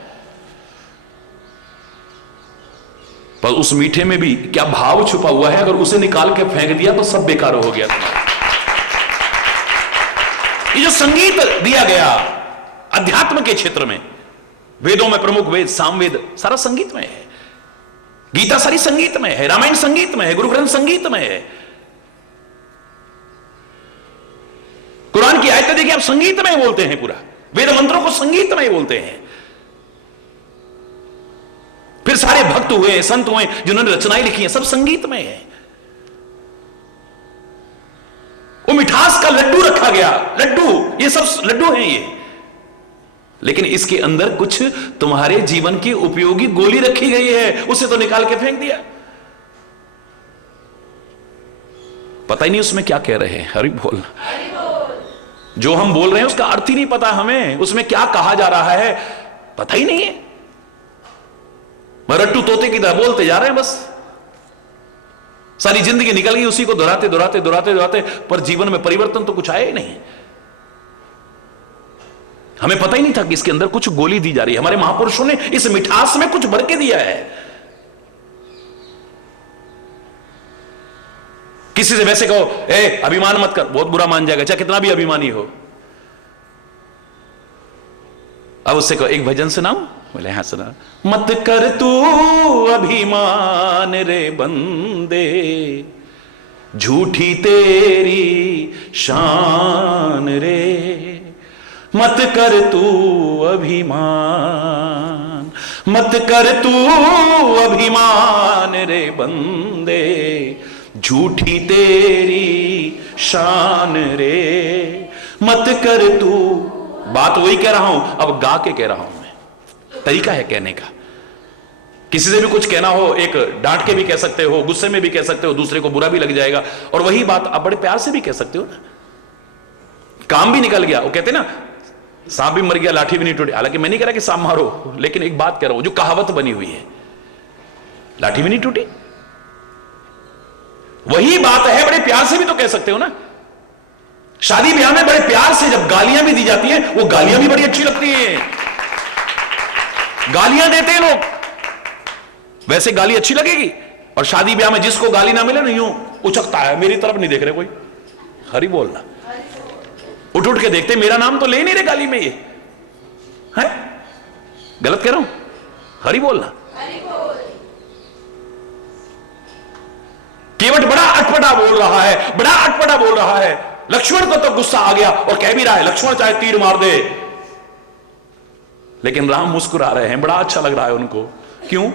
पर उस मीठे में भी क्या भाव छुपा हुआ है, अगर उसे निकाल के फेंक दिया तो सब बेकार हो गया। ये जो संगीत दिया गया अध्यात्म के क्षेत्र में, वेदों में प्रमुख वेद सामवेद सारा संगीत में है, गीता सारी संगीत में है, रामायण संगीत में है, गुरु ग्रंथ संगीत में है, कुरान की आयतें देखिए आप संगीत में बोलते हैं, पूरा वेद मंत्रों को संगीत में बोलते हैं। फिर सारे भक्त हुए, संत हुए, जिन्होंने रचनाएं लिखी हैं, सब संगीत में है। वो मिठास का लड्डू रखा गया, लड्डू, ये सब लड्डू हैं ये, लेकिन इसके अंदर कुछ तुम्हारे जीवन की उपयोगी गोली रखी गई है, उसे तो निकाल के फेंक दिया। पता ही नहीं उसमें क्या कह रहे हैं। हरि बोल। जो हम बोल रहे हैं उसका अर्थ ही नहीं पता हमें, उसमें क्या कहा जा रहा है पता ही नहीं है। रट्टू तोते की तरह बोलते जा रहे हैं, बस सारी जिंदगी निकल गई उसी को दोहराते दोहराते दोहराते दोहराते, पर जीवन में परिवर्तन तो कुछ आया ही नहीं। हमें पता ही नहीं था कि इसके अंदर कुछ गोली दी जा रही है। हमारे महापुरुषों ने इस मिठास में कुछ भर के दिया है। किसी से वैसे कहो ए अभिमान मत कर, बहुत बुरा मान जाएगा, चाहे कितना भी अभिमानी हो। अब उससे कहो एक भजन सुनाओ, बोले हाँ सुना। मत कर तू अभिमान रे बंदे, झूठी तेरी शान रे, मत कर तू अभिमान, मत कर तू अभिमान रे बंदे, झूठी तेरी शान रे, मत कर तू। बात वही कह रहा हूं, अब गा के कह रहा हूं मैं, तरीका है कहने का। किसी से भी कुछ कहना हो, एक डांट के भी कह सकते हो, गुस्से में भी कह सकते हो, दूसरे को बुरा भी लग जाएगा, और वही बात आप बड़े प्यार से भी कह सकते हो ना, काम भी निकल गया। वो कहते ना सांप भी मर गया लाठी भी नहीं टूटी। हालांकि मैं नहीं कह रहा कि सांप मारो, लेकिन एक बात कह रहा हूं जो कहावत बनी हुई है, लाठी भी नहीं टूटी, वही बात है, बड़े प्यार से भी तो कह सकते हो ना। शादी ब्याह में बड़े प्यार से जब गालियां भी दी जाती हैं, वो गालियां भी बड़ी अच्छी लगती हैं। गालियां देते हैं लोग, वैसे गाली अच्छी लगेगी। और शादी ब्याह में जिसको गाली ना मिले ना, यूं उचकता है, मेरी तरफ नहीं देख रहे कोई, हरी बोलना, उठ उठ के देखते, मेरा नाम तो ले नहीं रहे गाली में, ये है गलत कह रहा हूं, हरी बोलना। केवट बड़ा अटपटा बोल रहा है, बड़ा अटपटा बोल रहा है। लक्ष्मण को तो गुस्सा आ गया और कह भी रहा है लक्ष्मण चाहे तीर मार दे, लेकिन राम मुस्कुरा रहे हैं, बड़ा अच्छा लग रहा है उनको। क्यों?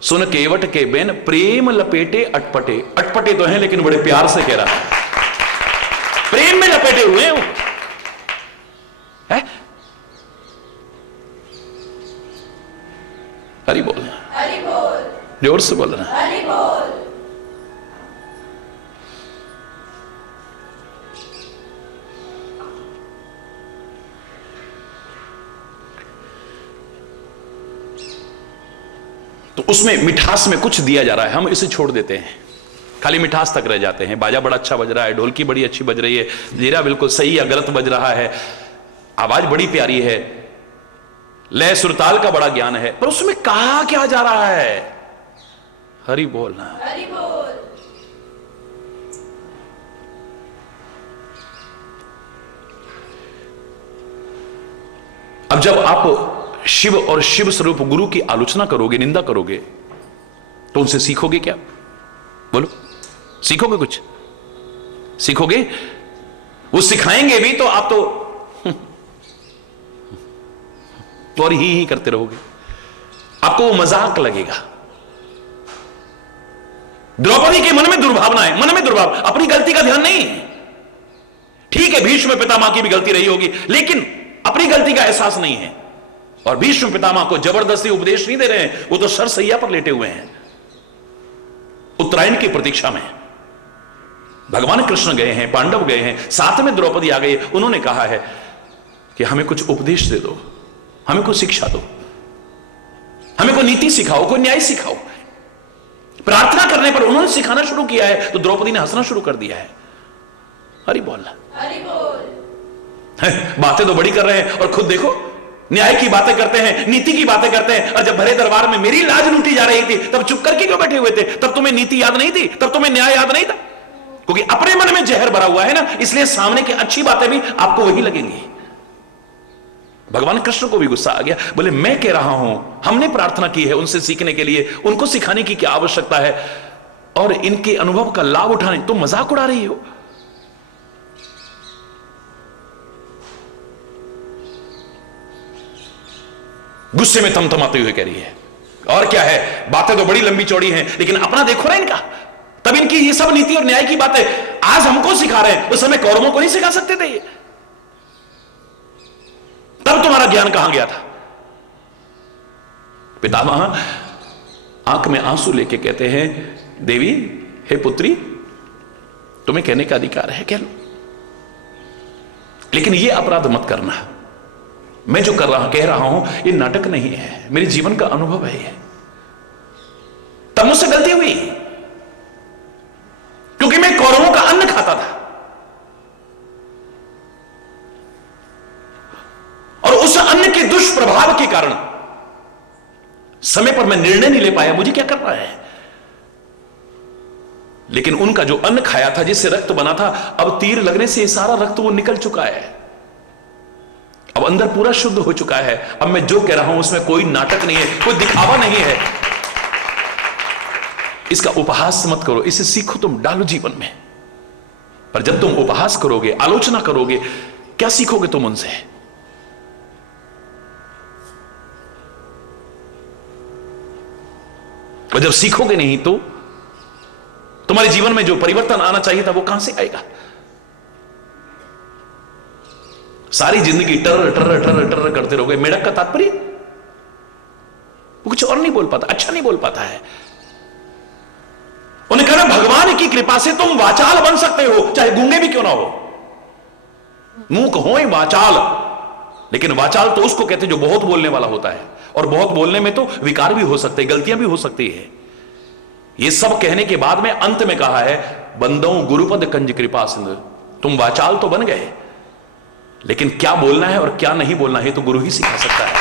सुन केवट के बेन प्रेम लपेटे अटपटे, अटपटे तो हैं लेकिन बड़े प्यार से कह रहा है, प्रेम में लपेटे हुए हैं। हरि बोल, हरि बोल, जोर से बोलना, हरि बोल। तो उसमें मिठास में कुछ दिया जा रहा है, हम इसे छोड़ देते हैं, खाली मिठास तक रह जाते हैं। बाजा बड़ा अच्छा बज रहा है, ढोलकी बड़ी अच्छी बज रही है, जीरा बिल्कुल सही या गलत बज रहा है, आवाज बड़ी प्यारी है, लय सुरताल का बड़ा ज्ञान है, पर उसमें कहा क्या जा रहा है? हरि बोलना, हरि बोल। अब जब आप शिव और शिव स्वरूप गुरु की आलोचना करोगे, निंदा करोगे, तो उनसे सीखोगे क्या? बोलो, सीखोगे कुछ? सीखोगे? वो सिखाएंगे भी तो आप तो और ही करते रहोगे, आपको वो मजाक लगेगा। द्रौपदी के मन में दुर्भावना है, मन में दुर्भाव, अपनी गलती का ध्यान नहीं है। ठीक है, भीष्म पितामह की भी गलती रही होगी, लेकिन अपनी गलती का एहसास नहीं है। और भीष्म पितामह को जबरदस्ती उपदेश नहीं दे रहे हैं, वो तो सरसैया पर लेटे हुए हैं, उत्तरायण की प्रतीक्षा में। भगवान कृष्ण गए हैं, पांडव गए हैं, साथ में द्रौपदी आ गई, उन्होंने कहा है कि हमें कुछ उपदेश दे दो, हमें कुछ शिक्षा दो, हमें कोई नीति सिखाओ, कोई न्याय सिखाओ। प्रार्थना करने पर उन्होंने सिखाना शुरू किया है, तो द्रौपदी ने हंसना शुरू कर दिया है। हरि बोल, हरि बोल। बातें तो बड़ी कर रहे हैं और खुद देखो, न्याय की बातें करते हैं, नीति की बातें करते हैं। और जब भरे दरबार में मेरी लाज लूटी जा रही थी, तब चुप करके क्यों बैठे हुए थे? तब तुम्हें नीति याद नहीं थी, तब तुम्हें न्याय याद नहीं था, क्योंकि अपने मन में जहर भरा हुआ है ना, इसलिए सामने की अच्छी बातें भी आपको वही लगेंगी। भगवान कृष्ण को भी गुस्सा आ गया, बोले मैं कह रहा हूं, हमने प्रार्थना की है उनसे सीखने के लिए, उनको सिखाने की क्या आवश्यकता है, और इनके अनुभव का लाभ उठाने तुम मजाक उड़ा रही हो। गुस्से में थमथमाते हुए कह रही है, और क्या है, बातें तो बड़ी लंबी चौड़ी हैं, लेकिन अपना देखो ना इनका। तब इनकी ये सब नीति और न्याय की बातें आज हमको सिखा रहे हैं, उस समय कौरवों को नहीं सिखा सकते थे ये? तब तुम्हारा ज्ञान कहां गया था? पितामह आंख में आंसू लेके कहते हैं, देवी, हे पुत्री, तुम्हें कहने का अधिकार है, कह लो, लेकिन ये अपराध मत करना। मैं जो कह रहा हूं ये नाटक नहीं है, मेरे जीवन का अनुभव है ये। तब मुझसे गलती हुई, क्योंकि मैं कौरवों का अन्न खाता था, और उस अन्न के दुष्प्रभाव के कारण समय पर मैं निर्णय नहीं ले पाया, मुझे क्या करना है। लेकिन उनका जो अन्न खाया था, जिससे रक्त बना था, अब तीर लगने से सारा रक्त वो निकल चुका है, अब अंदर पूरा शुद्ध हो चुका है। अब मैं जो कह रहा हूं उसमें कोई नाटक नहीं है, कोई दिखावा नहीं है। इसका उपहास मत करो, इसे सीखो, तुम डालो जीवन में। पर जब तुम उपहास करोगे, आलोचना करोगे, क्या सीखोगे तुम उनसे? और जब सीखोगे नहीं तो तुम्हारे जीवन में जो परिवर्तन आना चाहिए था वो कहां से आएगा? सारी जिंदगी टर टर टर टर करते रहोगे। मेढक का तात्पर्य वो कुछ और नहीं बोल पाता, अच्छा नहीं बोल पाता है। उन्हें कहा भगवान की कृपा से तुम वाचाल बन सकते हो, चाहे गूंगे भी क्यों ना हो। मूक हो वाचाल, लेकिन वाचाल तो उसको कहते जो बहुत बोलने वाला होता है, और बहुत बोलने में तो विकार भी हो सकते हैं, गलतियां भी हो सकती है। ये सब कहने के बाद में अंत में कहा है, बंदों गुरुपद कंज कृपा सिंधु, तुम वाचाल तो बन गए, लेकिन क्या बोलना है और क्या नहीं बोलना है तो गुरु ही सिखा सकता है।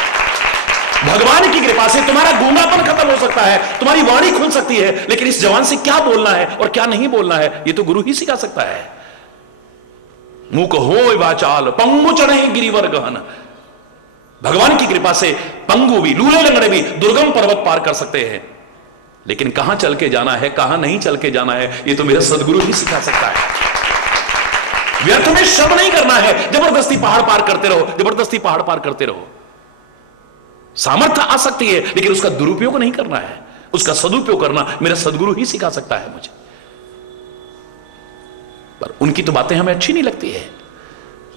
भगवान की कृपा से तुम्हारा गूंगापन खत्म हो सकता है, तुम्हारी वाणी खुल सकती है, लेकिन इस जवान से क्या बोलना है और क्या नहीं बोलना है ये तो गुरु ही सिखा सकता है। मुख हो वाचाल पंगु चढ़े गिरिवर गहन। भगवान की कृपा से पंगु भी, लूले लंगड़े भी दुर्गम पर्वत पार कर सकते हैं, लेकिन कहां चल के जाना है कहां नहीं चल के जाना है ये तो मेरा सदगुरु ही सिखा सकता है। व्यर्थ में श्रम नहीं करना है, जबरदस्ती पहाड़ पार करते रहो, जबरदस्ती पहाड़ पार करते रहो। सामर्थ्य आ सकती है, लेकिन उसका दुरुपयोग नहीं करना है, उसका सदुपयोग करना मेरा सदगुरु ही सिखा सकता है मुझे। पर उनकी तो बातें हमें अच्छी नहीं लगती है,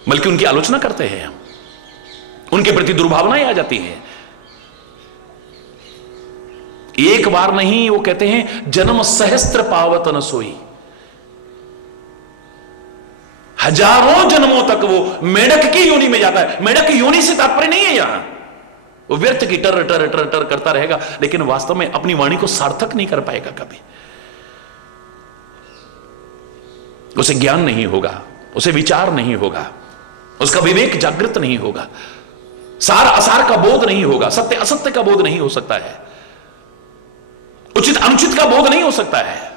बल्कि उनकी आलोचना करते हैं हम, उनके प्रति दुर्भावनाएं आ जाती हैं। एक बार नहीं, वो कहते हैं जन्म सहस्त्र पावत न सोई। हजारों जन्मों तक वो मेढक की योनि में जाता है। मेढक की योनि से तात्पर्य नहीं है यहां वो व्यर्थ की टर टर टर टर करता रहेगा, लेकिन वास्तव में अपनी वाणी को सार्थक नहीं कर पाएगा कभी। उसे ज्ञान नहीं होगा, उसे विचार नहीं होगा, उसका विवेक जागृत नहीं होगा, सार असार का बोध नहीं होगा, सत्य असत्य का बोध नहीं हो सकता है, उचित अनुचित का बोध नहीं हो सकता है।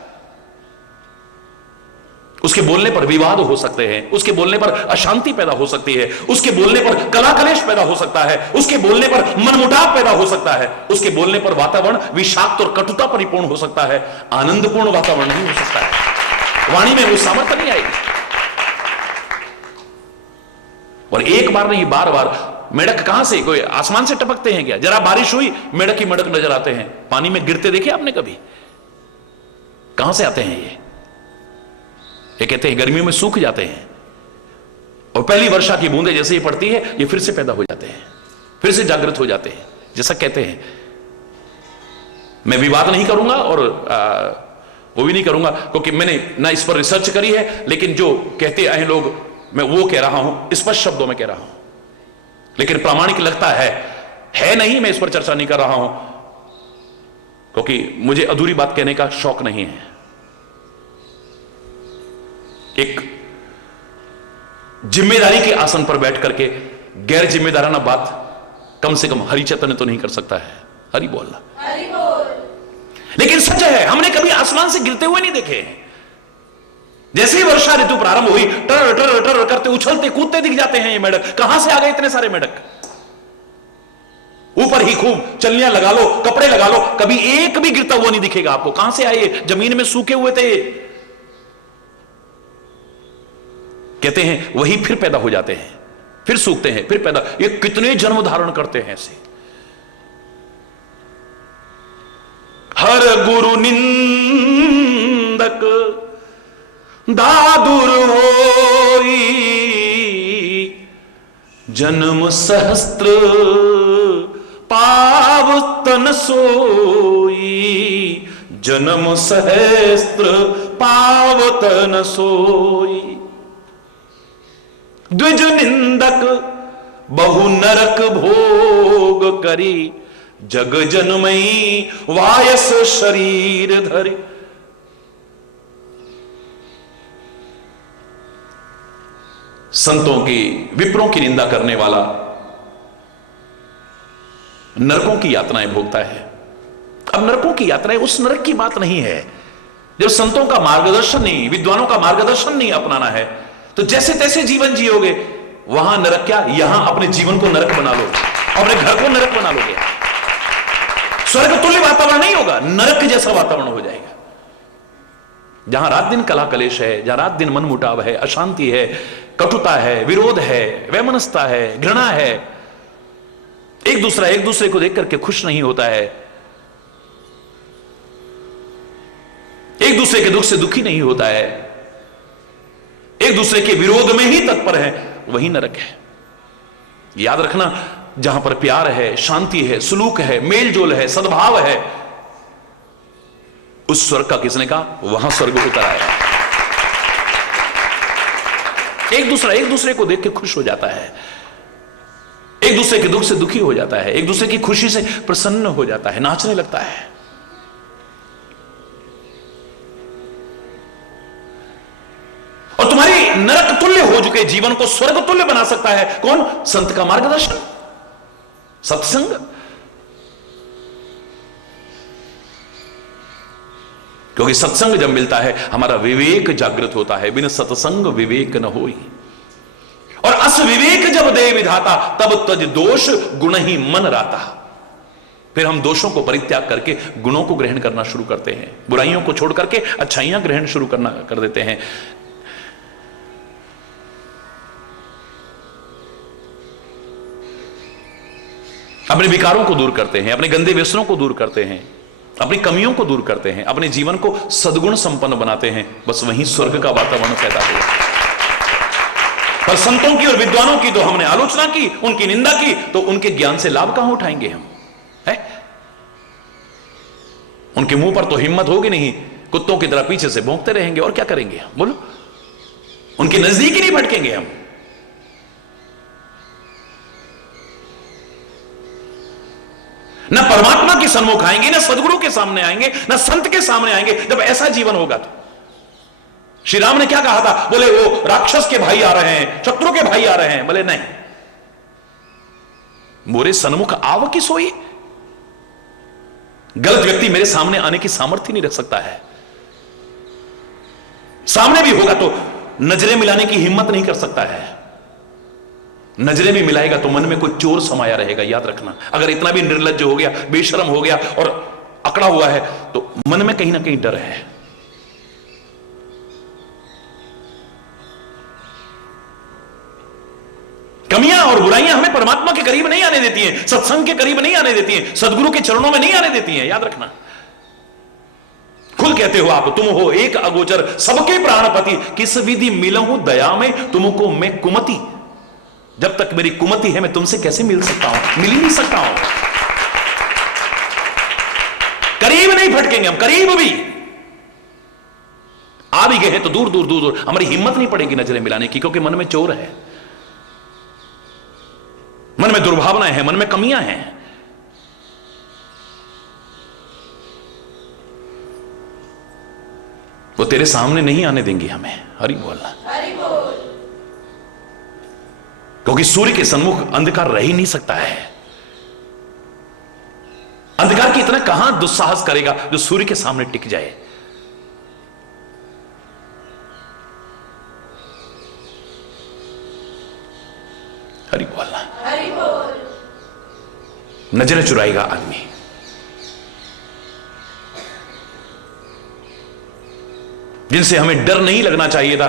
उसके बोलने पर विवाद हो सकते हैं, उसके बोलने पर अशांति पैदा हो सकती है, उसके बोलने पर कला कलेश पैदा हो सकता है, उसके बोलने पर मनमुटाव पैदा हो सकता है, उसके बोलने पर वातावरण विषाक्त और कटुता परिपूर्ण हो सकता है, आनंदपूर्ण वातावरण नहीं हो सकता है। वाणी में वो सामर्थ्य नहीं आएगी। और एक बार नहीं, बार बार। मेढक कहां से, कोई आसमान से टपकते हैं क्या? जरा बारिश हुई मेढक ही मेढक नजर आते हैं, पानी में गिरते देखे आपने कभी? कहां से आते हैं ये कहते हैं गर्मियों में सूख जाते हैं, और पहली वर्षा की बूंदें जैसे ही पड़ती है ये फिर से पैदा हो जाते हैं, फिर से जागृत हो जाते हैं, जैसा कहते हैं। मैं विवाद नहीं करूंगा और वो भी नहीं करूंगा, क्योंकि मैंने ना इस पर रिसर्च करी है, लेकिन जो कहते आए लोग मैं वो कह रहा हूं, स्पष्ट शब्दों में कह रहा हूं, लेकिन प्रामाणिक लगता है नहीं। मैं इस पर चर्चा नहीं कर रहा हूं, क्योंकि मुझे अधूरी बात कहने का शौक नहीं है। एक जिम्मेदारी के आसन पर बैठ करके गैर जिम्मेदाराना बात कम से कम हरि चैतन्य तो नहीं कर सकता है। हरि बोलना, हरि बोल। लेकिन सच है, हमने कभी आसमान से गिरते हुए नहीं देखे। जैसे ही वर्षा ऋतु प्रारंभ हुई टर टर टर करते उछलते कूदते दिख जाते हैं ये मेढक। कहां से आ गए इतने सारे मेढक? ऊपर ही खूब चलनियां लगा लो, कपड़े लगा लो, कभी एक भी गिरता हुआ नहीं दिखेगा आपको। कहां से आए? जमीन में सूखे हुए थे। कहते हैं वही फिर पैदा हो जाते हैं, फिर सूखते हैं, फिर पैदा। ये कितने जन्म धारण करते हैं ऐसे। हर गुरु निंदक दादुर होई, जन्म सहस्त्र पावतन सोई, जन्म सहस्त्र पावतन सोई। द्विज निंदक बहु नरक भोग करी, जग जनमई वायस शरीर धरी। संतों की, विप्रों की निंदा करने वाला नरकों की यातनाएं भोगता है। अब नरकों की यात्राएं उस नरक की बात नहीं है जब संतों का मार्गदर्शन नहीं, विद्वानों का मार्गदर्शन नहीं अपनाना है, तो जैसे तैसे जीवन जियोगे। वहां नरक क्या, यहां अपने जीवन को नरक बना लो, अपने घर को नरक बना लोगे। स्वर्ग तुल्य वातावरण नहीं होगा, नरक जैसा वातावरण हो जाएगा, जहां रात दिन कला कलेश है, जहां रात दिन मनमुटाव है, अशांति है, कटुता है, विरोध है, वैमनस्यता है, घृणा है, एक दूसरे को देख करके खुश नहीं होता है, एक दूसरे के दुख से दुखी नहीं होता है, एक दूसरे के विरोध में ही तत्पर है, वही नरक है। याद रखना, जहां पर प्यार है, शांति है, सुलूक है, मेलजोल है, सद्भाव है, उस स्वर्ग का किसने कहा? वहां स्वर्ग उतर आया। एक दूसरे को देख के खुश हो जाता है, एक दूसरे के दुख से दुखी हो जाता है, एक दूसरे की खुशी से प्रसन्न हो जाता है, नाचने लगता है। और तुम्हारी नरक तुल्य हो चुके जीवन को स्वर्ग तुल्य बना सकता है कौन? संत का मार्गदर्शन, सत्संग। क्योंकि सत्संग जब मिलता है हमारा विवेक जागृत होता है, बिन सत्संग विवेक न होई। और अस विवेक जब दे विधाता, तब तज दोष गुण ही मन राता। फिर हम दोषों को परित्याग करके गुणों को ग्रहण करना शुरू करते हैं, बुराइयों को छोड़ करके अच्छाइयां ग्रहण शुरू करना कर देते हैं। अपने विकारों को दूर करते हैं, अपने गंदे व्यसनों को दूर करते हैं, अपनी कमियों को दूर करते हैं, अपने जीवन को सद्गुण संपन्न बनाते हैं। बस वहीं स्वर्ग का वातावरण पैदा हुआ। पर संतों की और विद्वानों की तो हमने आलोचना की, उनकी निंदा की, तो उनके ज्ञान से लाभ कहां उठाएंगे हम? है? उनके मुंह पर तो हिम्मत होगी नहीं, कुत्तों की तरह पीछे से भौंकते रहेंगे, और क्या करेंगे हम? बोलो, उनके नजदीक ही नहीं भटकेंगे हम। ना परमात्मा के सन्मुख आएंगे, ना सदगुरु के सामने आएंगे, ना संत के सामने आएंगे। जब ऐसा जीवन होगा तो श्री राम ने क्या कहा था? बोले वो राक्षस के भाई आ रहे हैं, शत्रु के भाई आ रहे हैं। बोले नहीं, मोरे सन्मुख आव की सोई। गलत व्यक्ति मेरे सामने आने की सामर्थ्य नहीं रख सकता है। सामने भी होगा तो नजरें मिलाने की हिम्मत नहीं कर सकता है। नजरें भी मिलाएगा तो मन में कोई चोर समाया रहेगा, याद रखना। अगर इतना भी निर्लज्ज हो गया, बेशर्म हो गया और अकड़ा हुआ है, तो मन में कहीं ना कहीं डर है। कमियां और बुराइयां हमें परमात्मा के करीब नहीं आने देती हैं, सत्संग के करीब नहीं आने देती हैं, सदगुरु के चरणों में नहीं आने देती हैं, याद रखना। खुद कहते हो आप, तुम हो एक अगोचर सबके प्राणपति, किस विधि मिलहूं दया में तुमको मैं कुमति। जब तक मेरी कुमति है मैं तुमसे कैसे मिल सकता हूं? मिल ही नहीं सकता हूं। करीब नहीं भटकेंगे हम, करीब भी आ भी गए हैं तो दूर दूर दूर दूर। हमारी हिम्मत नहीं पड़ेगी नजरें मिलाने की, क्योंकि मन में चोर है, मन में दुर्भावनाएं हैं, मन में कमियां हैं। वो तेरे सामने नहीं आने देंगे हमें। हरि बोलना, हरि बोल। क्योंकि सूर्य के सन्मुख अंधकार रह ही नहीं सकता है। अंधकार की इतना कहां दुस्साहस करेगा जो सूर्य के सामने टिक जाए। हरि बोलना, हरि बोल। नजरें चुराएगा आदमी। जिनसे हमें डर नहीं लगना चाहिए था,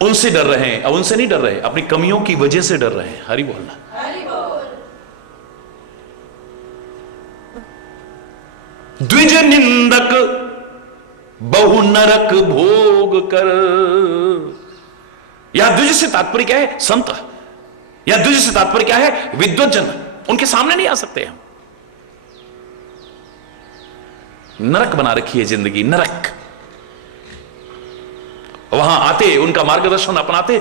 उनसे डर रहे हैं। अब उनसे नहीं डर रहे, अपनी कमियों की वजह से डर रहे हैं। हरि बोलना, हरि बोल। द्विज निंदक बहु नरक भोग कर। यहां द्विज से तात्पर्य क्या है? संत। या द्विज से तात्पर्य क्या है? विद्वज्जन। उनके सामने नहीं आ सकते हम। नरक बना रखी है जिंदगी, नरक। वहां आते, उनका मार्गदर्शन अपनाते,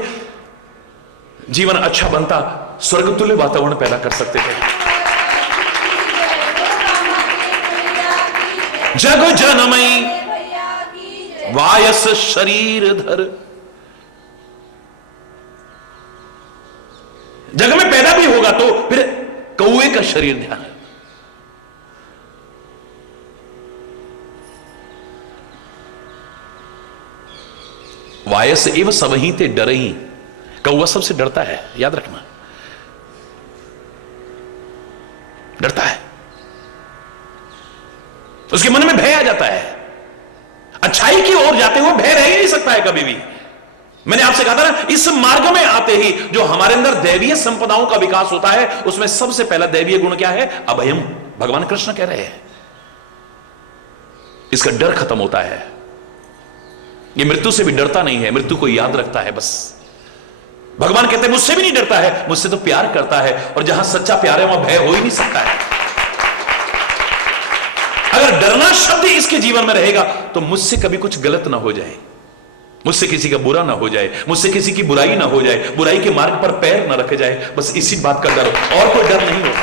जीवन अच्छा बनता, स्वर्गतुल्य वातावरण पैदा कर सकते थे। जग जनमई वायस शरीर धर। जग में पैदा भी होगा तो फिर कौए का शरीर ध्यान है। वायस एवं सबही ते डरही। कौआ सबसे डरता है, याद रखना, डरता है। उसके मन में भय आ जाता है। अच्छाई की ओर जाते हुए भय रह ही नहीं सकता है कभी भी। मैंने आपसे कहा था ना, इस मार्ग में आते ही जो हमारे अंदर दैवीय संपदाओं का विकास होता है, उसमें सबसे पहला दैवीय गुण क्या है? अभयम। भगवान कृष्ण कह रहे हैं, इसका डर खत्म होता है। ये मृत्यु से भी डरता नहीं है, मृत्यु को याद रखता है बस। भगवान कहते हैं मुझसे भी नहीं डरता है, मुझसे तो प्यार करता है। और जहां सच्चा प्यार है वहां भय हो ही नहीं सकता है। अगर डरना शब्द इसके जीवन में रहेगा तो मुझसे कभी कुछ गलत ना हो जाए, मुझसे किसी का बुरा ना हो जाए, मुझसे किसी की बुराई ना हो जाए, बुराई के मार्ग पर पैर ना रखे जाए, बस इसी बात का डर हो, और कोई डर नहीं हो।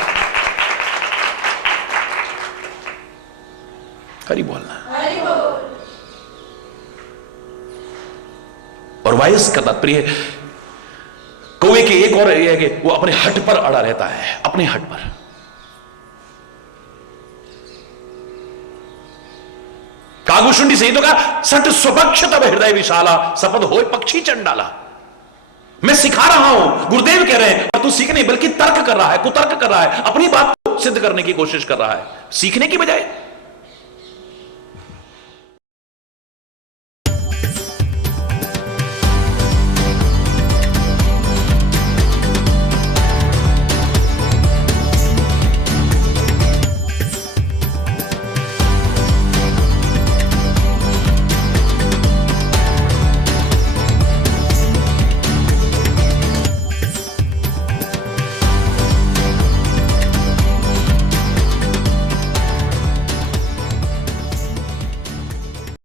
हरि बोलना, हरि बोल। सर्वाइव का तात्पर्य कौवे के एक और यह है कि वो अपने हट पर अड़ा रहता है, अपने हट पर। कागुशुंडी से ही तो कहा, सट स्वपक्ष तब हृदय विशाला, सपद होए पक्षी चंडाला। मैं सिखा रहा हूं, गुरुदेव कह रहे हैं, और तू सीख नहीं बल्कि तर्क कर रहा है, कुतर्क कर रहा है, अपनी बात को सिद्ध करने की कोशिश कर रहा है, सीखने की बजाय।